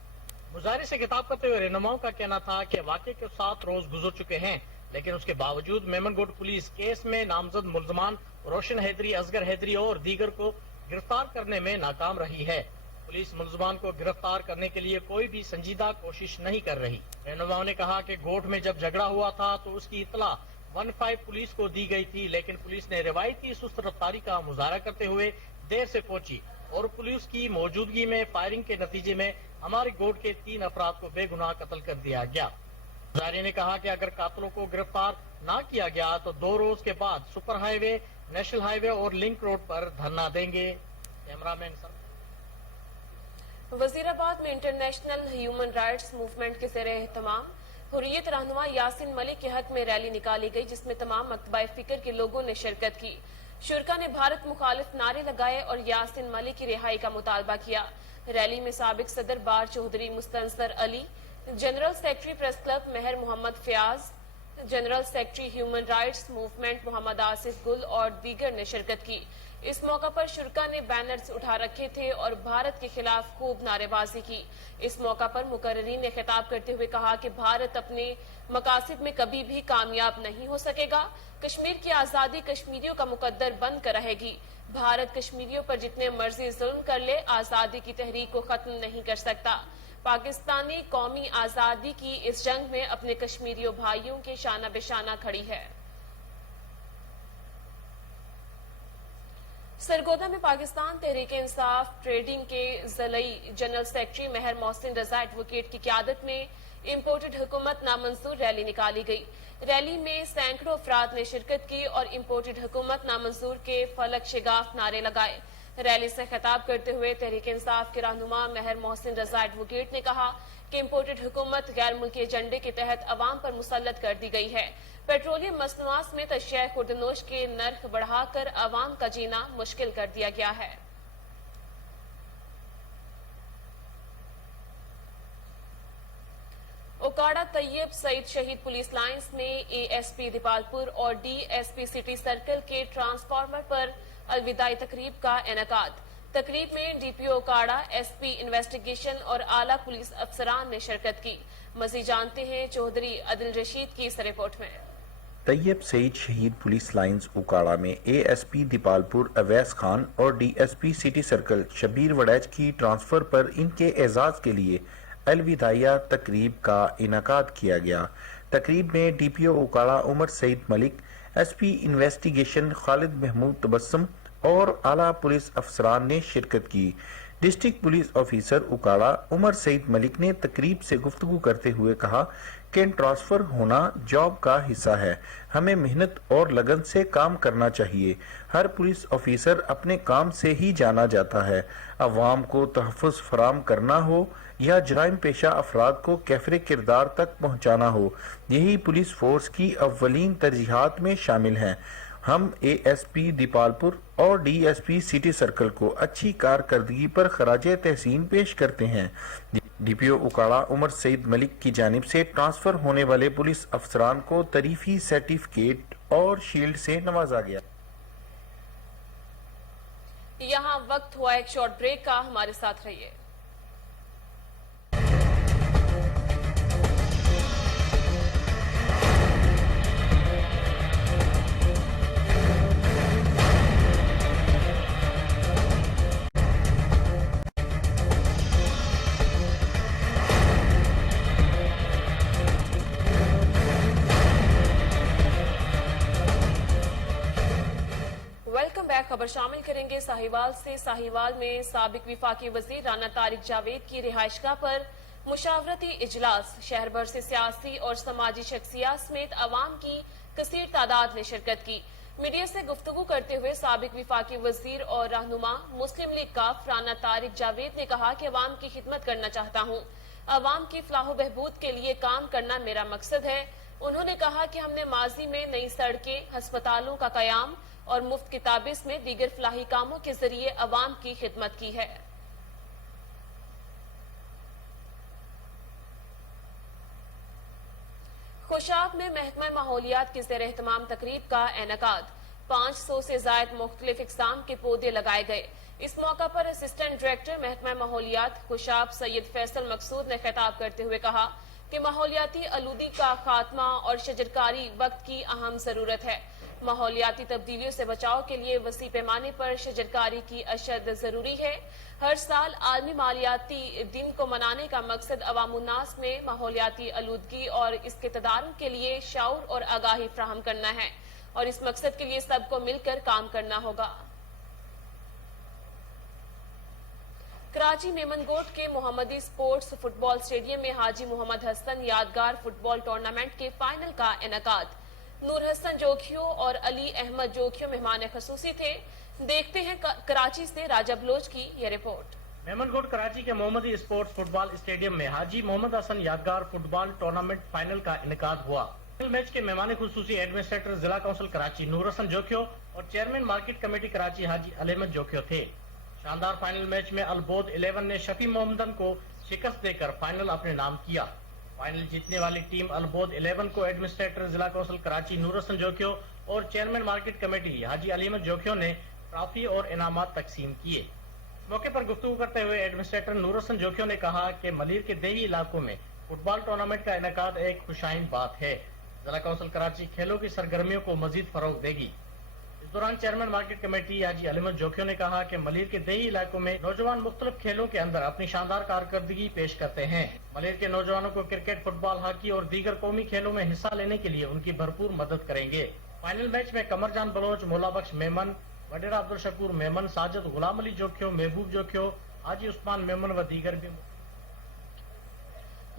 मुजाहरे से खिताब करते हुए रहनुमाओं का कहना था कि वाक़े के 7 रोज गुजर चुके हैं, लेकिन उसके बावजूद मेमनगोट पुलिस केस में नामजद मुल्ज़मान रोशन हैदरी, असगर हैदरी और दीगर को गिरफ्तार करने में नाकाम रही है। पुलिस मुल्ज़मान को गिरफ्तार करने के लिए कोई भी संजीदा कोशिश नहीं कर रही। रहनुमाओं ने कहा कि गोट में जब झगड़ा हुआ था तो उसकी इतला 15 पुलिस को दी गई थी, लेकिन पुलिस ने रिवायती सुस्त रफ्तारी का मुजाहरा करते हुए देर से पहुंची और पुलिस की मौजूदगी में फायरिंग के नतीजे में हमारे गोट के 3 अफराद को बेगुनाह कत्ल कर दिया गया। मुजाहरे ने कहा कि अगर कातिलों को गिरफ्तार न किया गया तो 2 रोज के बाद सुपर हाईवे, नेशनल हाईवे और लिंक रोड पर धरना देंगे। कैमरामैन वजीराबाद में इंटरनेशनल ह्यूमन राइट्स मूवमेंट के ज़ेरे एहतमाम हुर्रियत रहनुमा यासिन मलिक के हक में रैली निकाली गई, जिसमें तमाम मकतबाए फिक्र के लोगों ने शिरकत की। शुरका ने भारत मुखालिफ नारे लगाए और यासिन मलिक की रिहाई का मुतालबा किया। रैली में साबिक सदर bar Chaudhry Mustansar Ali, general secretary press club Mehr Mohammad Fayyaz, general secretary human rights movement Mohammad Asif Gul और दीगर ने शिरकत की। इस मौका पर शुरका ने बैनर्स उठा रखे थे और भारत के खिलाफ खूब नारेबाजी की। इस मौका पर मुकर्रीन ने खिताब करते हुए कहा कि भारत अपने मकासद में कभी भी कामयाब नहीं हो सकेगा। कश्मीर की आज़ादी कश्मीरियों का मुकद्दर बनकर रहेगी। भारत कश्मीरियों पर जितने मर्जी जुल्म कर ले, आज़ादी की तहरीक को खत्म नहीं कर सकता। पाकिस्तानी कौमी आज़ादी की इस जंग में अपने कश्मीरियों भाइयों के शाना बेशाना खड़ी है। सरगोदा में पाकिस्तान तहरीक इंसाफ ट्रेडिंग के ज़िलई जनरल सेक्रेटरी मेहर मोहसिन रजा एडवोकेट की क़यादत में इम्पोर्टेड हुकूमत नामंजूर रैली निकाली गई। रैली में सैकड़ों अफराद ने शिरकत की और इम्पोर्टेड हुकूमत नामंजूर के फलक शिगाफ नारे लगाए। रैली से खिताब करते हुए तहरीक इंसाफ के रहनुमा मेहर मोहसिन रजा एडवोकेट ने कहा कि इम्पोर्टेड हुकूमत गैर मुल्की एजेंडे के तहत अवाम पर मुसल्लत कर दी गई है। पेट्रोलियम मसनूआत में अशिया खुर्दनोश के नर्ख बढ़ाकर अवाम का जीना मुश्किल कर दिया गया है। ओकाड़ा तैयब सईद शहीद पुलिस लाइंस में ASP दीपालपुर और DSP सिटी सर्कल के ट्रांसफार्मर पर अलविदाई तकरीब का इनेकाद। तकरीब में DPO ओकाड़ा, SP इन्वेस्टिगेशन और आला पुलिस अफसरान ने शिरकत की। मज़ीद जानते हैं चौधरी अदिल रशीद की इस रिपोर्ट में। तैयब सईद शहीद पुलिस लाइंस उकाड़ा में ASP दीपालपुर अवैस खान और DSP city circle Shabbir Waraich की ट्रांसफर पर इनके एजाज के लिए अलविदाइया तकरीब का इनेकाद किया गया। तकरीब में DPO Okara Umar Saeed Malik, SP investigation Khalid Mahmood Tabassum और आला पुलिस अफसरान ने शिरकत की। District police officer Okara Umar Saeed Malik ने तकरीब से गुफ्तगू करते हुए कहा कि ट्रांसफर होना जॉब का हिस्सा है, हमें मेहनत और लगन से काम करना चाहिए। हर पुलिस ऑफिसर अपने काम से ही जाना जाता है। अवाम को तहफ़्फ़ुज़ फराम करना हो या जराइम पेशा अफराद को कैफरे किरदार तक पहुँचाना हो, यही पुलिस फोर्स की अव्वलीन तरजीहात में शामिल हैं। हम ASP दीपालपुर और DSP सिटी सर्कल को अच्छी कारकर्दगी पर खराजे तहसीन पेश करते हैं, DPO उकाड़ा उमर सईद मलिक की जानिब से ट्रांसफर होने वाले पुलिस अफसरान को तरीफी सर्टिफिकेट और शील्ड से नवाजा गया। यहाँ वक्त हुआ एक शॉर्ट ब्रेक का, हमारे साथ रहिए। खबर शामिल करेंगे साहिवाल से। साहिवाल में साबिक विफाकी वजीर राना तारिक जावेद की रिहाइशगाह पर मुशावरती इजलास, शहर भर से सियासी और समाजी शख्सियात समेत अवाम की कसीर तादाद ने शिरकत की। मीडिया से गुफ्तगू करते हुए साबिक विफाकी वजीर और रहनुमा मुस्लिम लीग का राना तारिक जावेद ने कहा कि अवाम की खिदमत करना चाहता हूँ, अवाम की फलाह बहबूद के लिए काम करना मेरा मकसद है। उन्होंने कहा कि हमने माजी में नई सड़कें, हस्पतालों का कयाम और मुफ्त किताबें में दीगर फलाही कामों के जरिए अवाम की खिदमत की है। खुशाब में महकमा माहौलियात की ज़ेर एहतमाम तकरीब का इनेकाद, 500 से जायद मुख्तलिफ इक़साम के पौधे लगाए गए। इस मौका पर असिस्टेंट डायरेक्टर महकमा माहौलियात खुशाब सैयद फैसल मकसूद ने खिताब करते हुए कहा कि माहौलियाती आलूदी का खात्मा और शजरकारी वक्त की अहम जरूरत है। माहौलियाती तब्दीलियों से बचाव के लिए वसी पैमाने पर शजरकारी की अशद जरूरी है। हर साल आलमी माहौलियाती दिन को मनाने का मकसद अवामुन्नास में माहौलियाती आलूदगी और इसके तदारुक के लिए शऊर और आगाही फ्राहम करना है और इस मकसद के लिए सबको मिलकर काम करना होगा। कराची मेमनगोट के मोहम्मदी स्पोर्ट्स फुटबॉल स्टेडियम में हाजी मोहम्मद हसन यादगार फुटबॉल टूर्नामेंट के फाइनल का इनेकाद। नूर हसन जोखियो और अली अहमद जोखियो मेहमान खसूसी थे। देखते हैं कराची से राजा बलोच की यह रिपोर्ट। मेमनगोट कराची के मोहम्मदी स्पोर्ट्स फुटबॉल स्टेडियम में हाजी मोहम्मद हसन यादगार फुटबॉल टूर्नामेंट फाइनल का इनेकाद हुआ। फाइनल मैच के मेहमान खुसूसी एडमिनिस्ट्रेटर जिला काउंसिल कराची नूर हसन जोखियो और chairman market committee Karachi Haji Ali Ahmad Jokhio थे। शानदार फाइनल मैच में अलबोद 11 ने शफी मोहम्मदन को शिकस्त देकर फाइनल अपने नाम किया। फाइनल जीतने वाली टीम अलबोद 11 को एडमिनिस्ट्रेटर जिला कौंसिल कराची नूर हसन जोखियो और chairman market committee Haji Ali Ahmad Jokhio ने ट्रॉफी और इनामात तकसीम किए। मौके पर गुफ्तगू करते हुए एडमिनिस्ट्रेटर नूर हसन जोखियो ने कहा कि मलीर के देही इलाकों में फुटबॉल टूर्नामेंट का इनेकाद एक खुशाइन बात है। जिला कौंसिल कराची खेलों की सरगर्मियों को मजीद फरोग देगी। इस दौरान chairman market committee Haji Ali Ahmad Jokhio ने कहा कि मलीर के देही इलाकों में नौजवान मुख्तलिफ खेलों के अंदर अपनी शानदार कारकर्दगी पेश करते हैं। मलीर के नौजवानों को क्रिकेट, फुटबॉल, हॉकी और दीगर कौमी खेलों में हिस्सा लेने के लिए उनकी भरपूर मदद करेंगे। फाइनल मैच में कमरजान बलोच, मोला बख्श मेमन, वडेरा अब्दुल शकूर मेमन, साजिद गुलाम अली जोखियो, महबूब जोखियो, हाजी उस्मान मेमन व दीगर भी।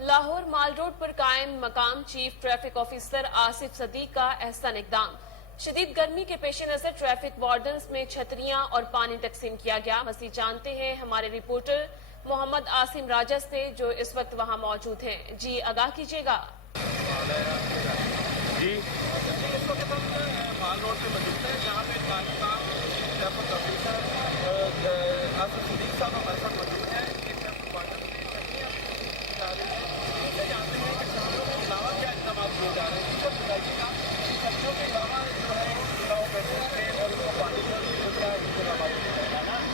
लाहौर माल रोड पर कायम मकाम chief traffic officer Asif Sadiq का एहसन इकदाम। शदीद गर्मी के पेश नजर ट्रैफिक वार्डन्स में छतरियां और पानी तकसीम किया गया। मज़ीद जानते हैं हमारे रिपोर्टर मोहम्मद आसिम राजा से जो इस वक्त वहां मौजूद हैं। जी आगाह कीजिएगा। जी इस वक्त हम माल रोड पे मौजूद हैं जहाँ पे ट्रैफिक ऑफिसर आसिफ सदीक साहब हमारे साथ मौजूद हैं। ट्रैफिक वार्डन में छतरियां जानते हैं कि छतरियों के अलावा क्या इंतजाम किए जा रहे हैं, सब बताइएगा। छतरियों के अलावा जो है पेट्रोल पे और उनको पानी का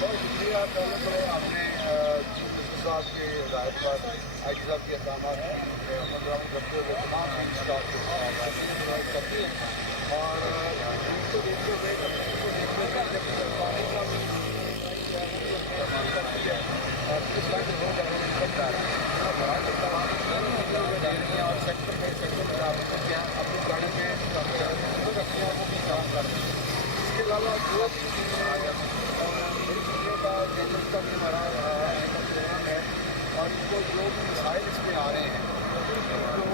बहुत शुक्रिया। पहले तो आपने चीफ साहब के हिदायत पर आई टी साहब के इकदाम करते हुए तमाम स्टाफ करती हैं और इनको देखते हुए पानी का भी इस्तेमाल करती है और इस वक्त बहुत ज़्यादा निकलता है और सेक्टर में आपको क्या अपनी गाड़ी में रखते हैं वो भी काम करते हैं। इसके अलावा जो भी बड़ी चीज़ों का बिजनेस का भी हमारा प्रोग्राम है और इनको जो भी मिसाइल इसमें आ रहे हैं जो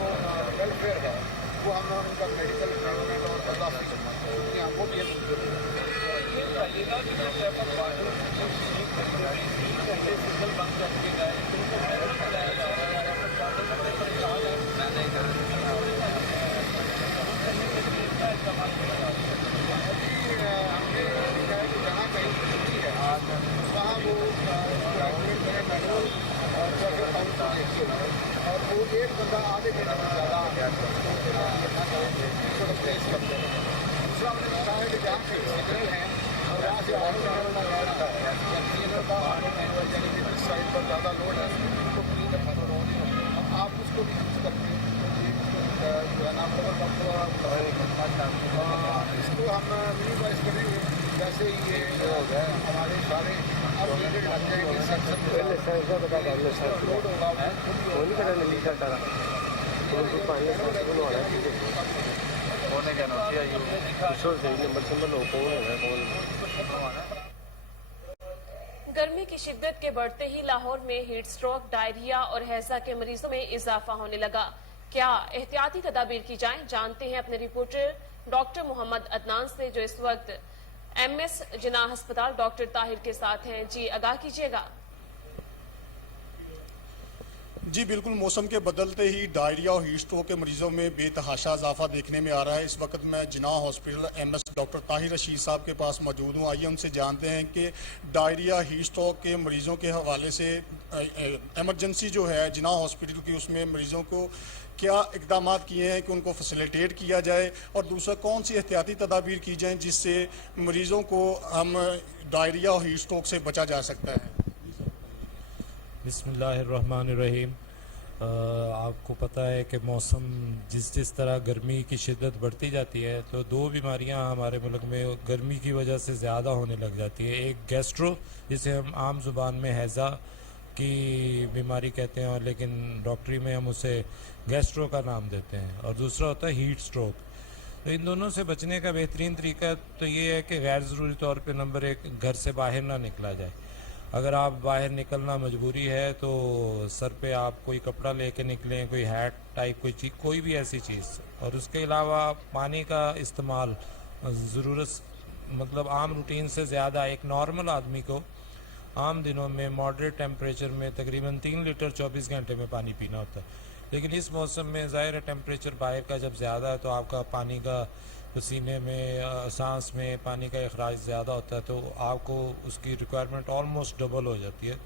वेलफेयर है वो हम उनका मेडिकल ट्रीटमेंट और अदा वो भी ये बताइएगा कि जो ट्रैफिक वार्डन पहले सिग्नल बंद कर दिए गए उनको मैनेज कराया जा रहा है। हमने क्या है कि जहाँ कहीं छुट्टी है वहाँ वो मैनुअल ट्रैफिक काउंटर देखते हुए और वो एक बंदा आधे घंटे में ज़्यादा प्लेस करते हैं। दूसरा हमने कहा है कि जहाँ से सिग्नल है और वहाँ से ऑटो क्लीनर का ऑटो मैनुअल यानी कि जिस साइड पर ज़्यादा लोड है उसको क्लीन रखा तो रोड अब आप उसको भी यूज़ करके जो है ना इसको हम मिनिमाइज करेंगे। जैसे ही ये हमारे सारे अपडेटेड लग जाएंगे सेक्शन लोड होगा गर्मी की शिद्दत के बढ़ते ही लाहौर में हीट स्ट्रोक, डायरिया और हैजा के मरीजों में इजाफा होने लगा। क्या एहतियाती तदाबीर की जाएं, जानते हैं अपने रिपोर्टर डॉक्टर मोहम्मद अदनान से, जो इस वक्त MS जिना अस्पताल डॉक्टर ताहिर के साथ हैं। जी आगाह कीजिएगा। जी बिल्कुल, मौसम के बदलते ही डायरिया और हीट स्ट्रोक के मरीजों में बेतहाशा इजाफा देखने में आ रहा है। इस वक्त मैं Jinnah hospital MS doctor Tahir Rasheed साहब के पास मौजूद हूँ। आइए उनसे जानते हैं कि डायरिया हीट स्ट्रोक के मरीजों के हवाले से एमरजेंसी जो है जिना हॉस्पिटल की, उसमें मरीजों को क्या इकदाम किए हैं कि उनको फैसिलिटेट किया जाए, और दूसरा कौन सी एहतियाती तदाबीर की जाए जिससे मरीजों को हम डायरिया और हीट स्ट्रोक से बचा जा सकता है। बिस्मिल्लाहिर्रहमानिर्रहीम। आपको पता है कि मौसम जिस तरह गर्मी की शिद्दत बढ़ती जाती है तो दो बीमारियां हमारे मुल्क में गर्मी की वजह से ज़्यादा होने लग जाती है। एक गैस्ट्रो, जिसे हम आम ज़ुबान में हैज़ा की बीमारी कहते हैं, लेकिन डॉक्टरी में हम उसे गैस्ट्रो का नाम देते हैं, और दूसरा होता है हीट स्ट्रोक। तो इन दोनों से बचने का बेहतरीन तरीका तो ये है कि गैर ज़रूरी तौर पे नंबर 1 घर से बाहर ना निकला जाए। अगर आप बाहर निकलना मजबूरी है तो सर पे आप कोई कपड़ा लेके निकलें, कोई हैट टाइप कोई चीज़, कोई भी ऐसी चीज़। और उसके अलावा पानी का इस्तेमाल ज़रूरत मतलब आम रूटीन से ज़्यादा, एक नॉर्मल आदमी को आम दिनों में मॉडरेट टेम्परेचर में तकरीबन 3 लीटर 24 घंटे में पानी पीना होता है। लेकिन इस मौसम में ज़ाहिर है टेम्परेचर बाहर का जब ज़्यादा है तो आपका पानी का पसीने में, सांस में पानी का अखराज ज़्यादा होता है, तो आपको उसकी रिक्वायरमेंट ऑलमोस्ट डबल हो जाती है।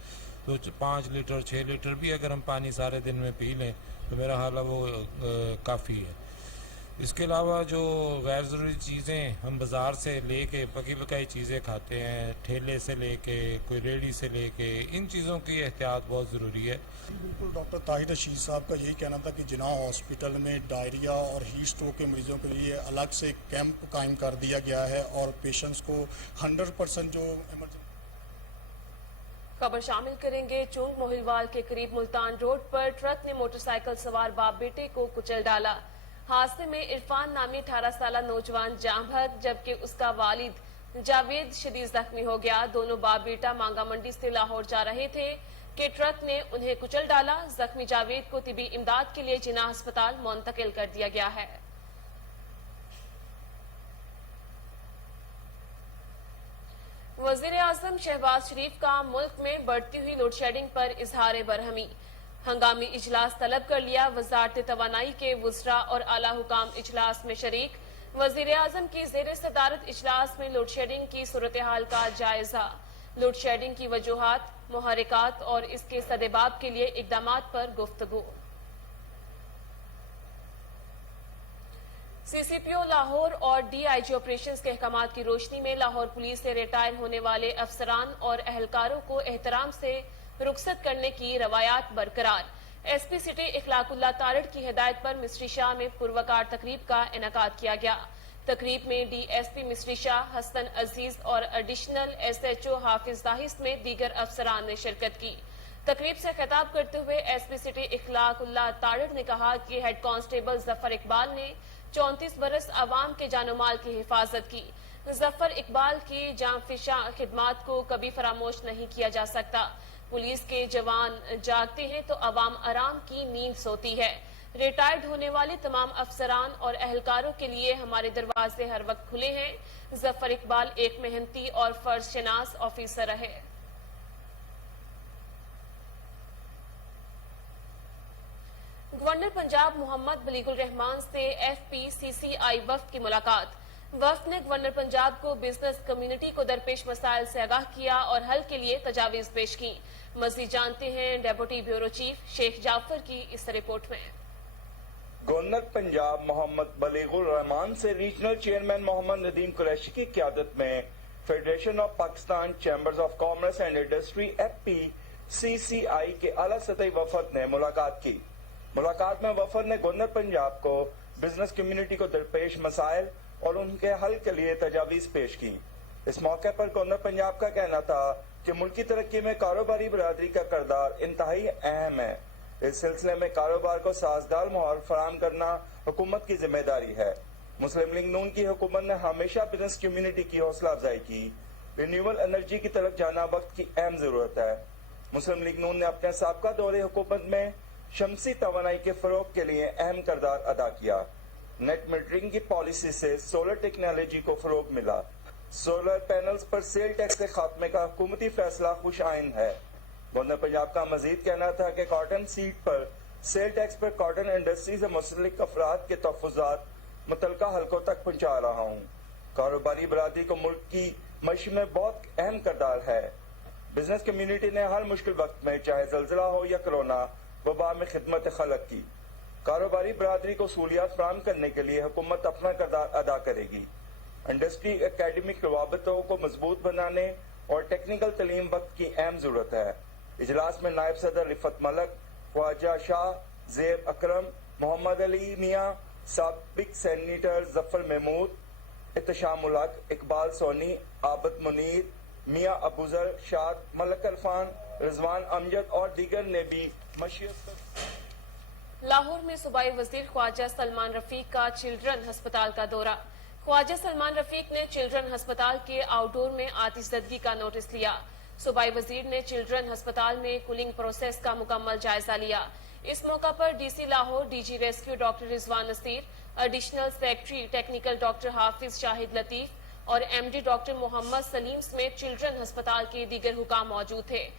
तो 5 लीटर 6 लीटर भी अगर हम पानी सारे दिन में पी लें तो मेरा ख्याल है वो काफ़ी है। इसके अलावा जो गैर ज़रूरी चीज़ें हम बाज़ार से लेके पकी पकाई चीज़ें खाते हैं, ठेले से लेके कोई रेडी से लेके, इन चीज़ों की एहतियात बहुत ज़रूरी है। बिल्कुल, डॉक्टर ताहिर रशीद साहब का यही कहना था कि जिना हॉस्पिटल में डायरिया और हीट स्ट्रोक के मरीजों के लिए अलग से कैंप कायम कर दिया गया है और पेशेंट्स को 100% जो खबर शामिल करेंगे। चूंग मोहिलवाल के करीब मुल्तान रोड पर ट्रक ने मोटरसाइकिल सवार बाप बेटे को कुचल डाला। हादसे में इरफान नामी 18 साल नौजवान जाम भग, जबकि उसका वालिद जावेद शदीद जख्मी हो गया। दोनों बाप बेटा मांगा मंडी से लाहौर जा रहे थे कि ट्रक ने उन्हें कुचल डाला। जख्मी जावेद को तिबी इमदाद के लिए जिना अस्पताल मुंतकिल कर दिया गया है। वजीर आजम शहबाज शरीफ का मुल्क में बढ़ती हुई लोड शेडिंग पर इजहार बरहमी। हंगामी इजलास तलब कर लिया। वजारत तवानाई के वज़रा और आला हुकाम इजलास में शरीक। वजीर आजम की ज़ेर सदारत इजलास में लोड शेडिंग की सूरत हाल का जायजा, लोड शेडिंग की वजूहात, मुहर्रिकात और इसके सदेबाब के लिए इकदामात पर गुफ्तगू। CCPO लाहौर और DIG ऑपरेशंस के अहकामात की रोशनी में लाहौर पुलिस से रिटायर होने वाले अफसरान और एहलकारों को एहतराम से रुखसत करने की रवायात बरकरार। SP सिटी इखलाकुल्ला तारड़ की हिदायत पर मिस्री शाह में पुरवकार तकरीब का इनेकाद किया गया। तकरीब में DSP मिस्री शाह, हसन अजीज और एडिशनल SHO हाफिज दाहिर में दीगर अफसरान ने शिरकत की। तकरीब से खिताब करते हुए SP सिटी इखलाकुल्ला तारड़ ने कहा कि हेड कांस्टेबल जफर इकबाल ने 34 बरस अवाम के जानो माल की हिफाजत की। जफर इकबाल की जांफिशा खिदमात को कभी फरामोश नहीं किया जा सकता। पुलिस के जवान जागते हैं तो अवाम आराम की नींद सोती है। रिटायर्ड होने वाले तमाम अफसरान और एहलकारों के लिए हमारे दरवाजे हर वक्त खुले हैं। जफर इकबाल एक मेहनती और फर्ज शनास ऑफिसर रहे। गवर्नर पंजाब मोहम्मद बलीगुल रहमान से FPCCI वफ्द की मुलाकात। वफ्द ने गवर्नर पंजाब को बिजनेस कम्युनिटी को दरपेश मसाइल से आगाह किया और हल के लिए तजावीज पेश की। मजीद जानते हैं deputy bureau chief Sheikh Jafar की इस रिपोर्ट में। गवर्नर पंजाब मोहम्मद बलीगुर रहमान से रीजनल चेयरमैन मोहम्मद नदीम कुरैशी की क़यादत में federation of Pakistan chambers of commerce and industry FPCCI के आला सतही वफद ने मुलाकात की। मुलाकात में वफद ने गवर्नर पंजाब को बिजनेस कम्युनिटी को दरपेश मसाइल और उनके हल के लिए तजावीज पेश की। इस मौके पर गवर्नर पंजाब का कहना था कि मुल्की तरक्की में कारोबारी बरादरी का किरदार इंतहाई अहम है। इस सिलसिले में कारोबार को साजगार माहौल फराहम करना हुकूमत की जिम्मेदारी है। मुस्लिम लीग नून की हुकूमत ने हमेशा बिजनेस कम्युनिटी की हौसला अफजाई की। रिन्यूएबल एनर्जी की तरफ जाना वक्त की अहम जरूरत है। मुस्लिम लीग नून ने अपने साबका दौरे हुकूमत में शमसी तवानाई के फरोग के लिए अहम किरदार अदा किया। नेट मीटरिंग की पॉलिसी से सोलर टेक्नोलॉजी को फरोग मिला। सोलर पैनल्स पर सेल टैक्स के खात्मे का हुकूमती फैसला खुश आइन है। गवर्नर पंजाब का मजीद कहना था कि कॉटन सीड पर सेल टैक्स पर कॉटन इंडस्ट्री से मुतल्लिक अफराद के तहफ़्फ़ुज़ात मुतल्लिका हलकों तक पहुँचा रहा हूँ। कारोबारी बरादरी को मुल्क की मईशत में बहुत अहम किरदार है। बिजनेस कम्युनिटी ने हर मुश्किल वक्त में चाहे ज़ल्ज़ला हो या कोरोना वबा में खिदमत खलक की। कारोबारी बरादरी को सहूलियात फराहम करने के लिए हुकूमत अपना किरदार अदा करेगी। इंडस्ट्री एकेडमिक रवाबतों को मजबूत बनाने और टेक्निकल तलीम वक्त की अहम जरूरत है। इजलास में नायब सदर रिफत मलक, ख्वाजा शाह, ज़ेब अकरम, मोहम्मद अली मियाँ, साबिक सेनेटर जफर महमूद, इत्तशाम उल हक, इकबाल सोनी, आबद मुनीर, मियाँ अबूजर, शाद, मलक अरफान, रिजवान अमजद और दीगर ने भी मशीयत। लाहौर में सूबाई वजीर ख्वाजा सलमान रफीक का चिल्ड्रन अस्पताल का दौरा। ख्वाजा सलमान रफीक ने चिल्ड्रन अस्पताल के आउटडोर में आतिशदगी का नोटिस लिया। सूबाई वजीर ने चिल्ड्रन अस्पताल में कूलिंग प्रोसेस का मुकम्मल जायजा लिया। इस मौका पर DC Lahore DG rescue doctor Rizwan Naseer, additional secretary technical doctor Hafiz Shahid Latif और MD डॉक्टर मोहम्मद सलीम समेत चिल्ड्रन अस्पताल के दीगर हुकाम मौजूद थे।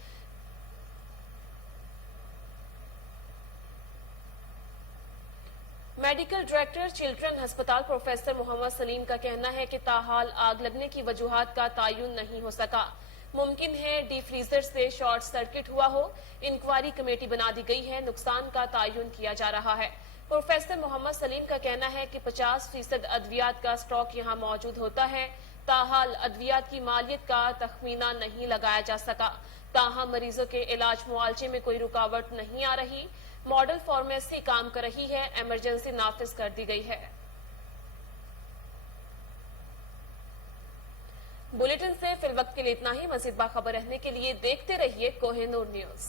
मेडिकल डायरेक्टर चिल्ड्रन अस्पताल प्रोफेसर मोहम्मद सलीम का कहना है कि ताहाल आग लगने की वजूहात का तायुन नहीं हो सका। मुमकिन है डीप फ्रीजर से शॉर्ट सर्किट हुआ हो। इंक्वायरी कमेटी बना दी गई है, नुकसान का तायुन किया जा रहा है। प्रोफेसर मोहम्मद सलीम का कहना है कि 50% अद्वियात का स्टॉक यहाँ मौजूद होता है। ताहाल अद्वियात की मालियत का तखमीना नहीं लगाया जा सका। ताहम मरीजों के इलाज मुआलजे में कोई रुकावट नहीं आ रही। मॉडल फार्मेसी काम कर रही है। इमरजेंसी नाफिज कर दी गई है। बुलेटिन से फिल वक्त के लिए इतना ही। मजीद बाखबर रहने के लिए देखते रहिए कोहिनूर न्यूज।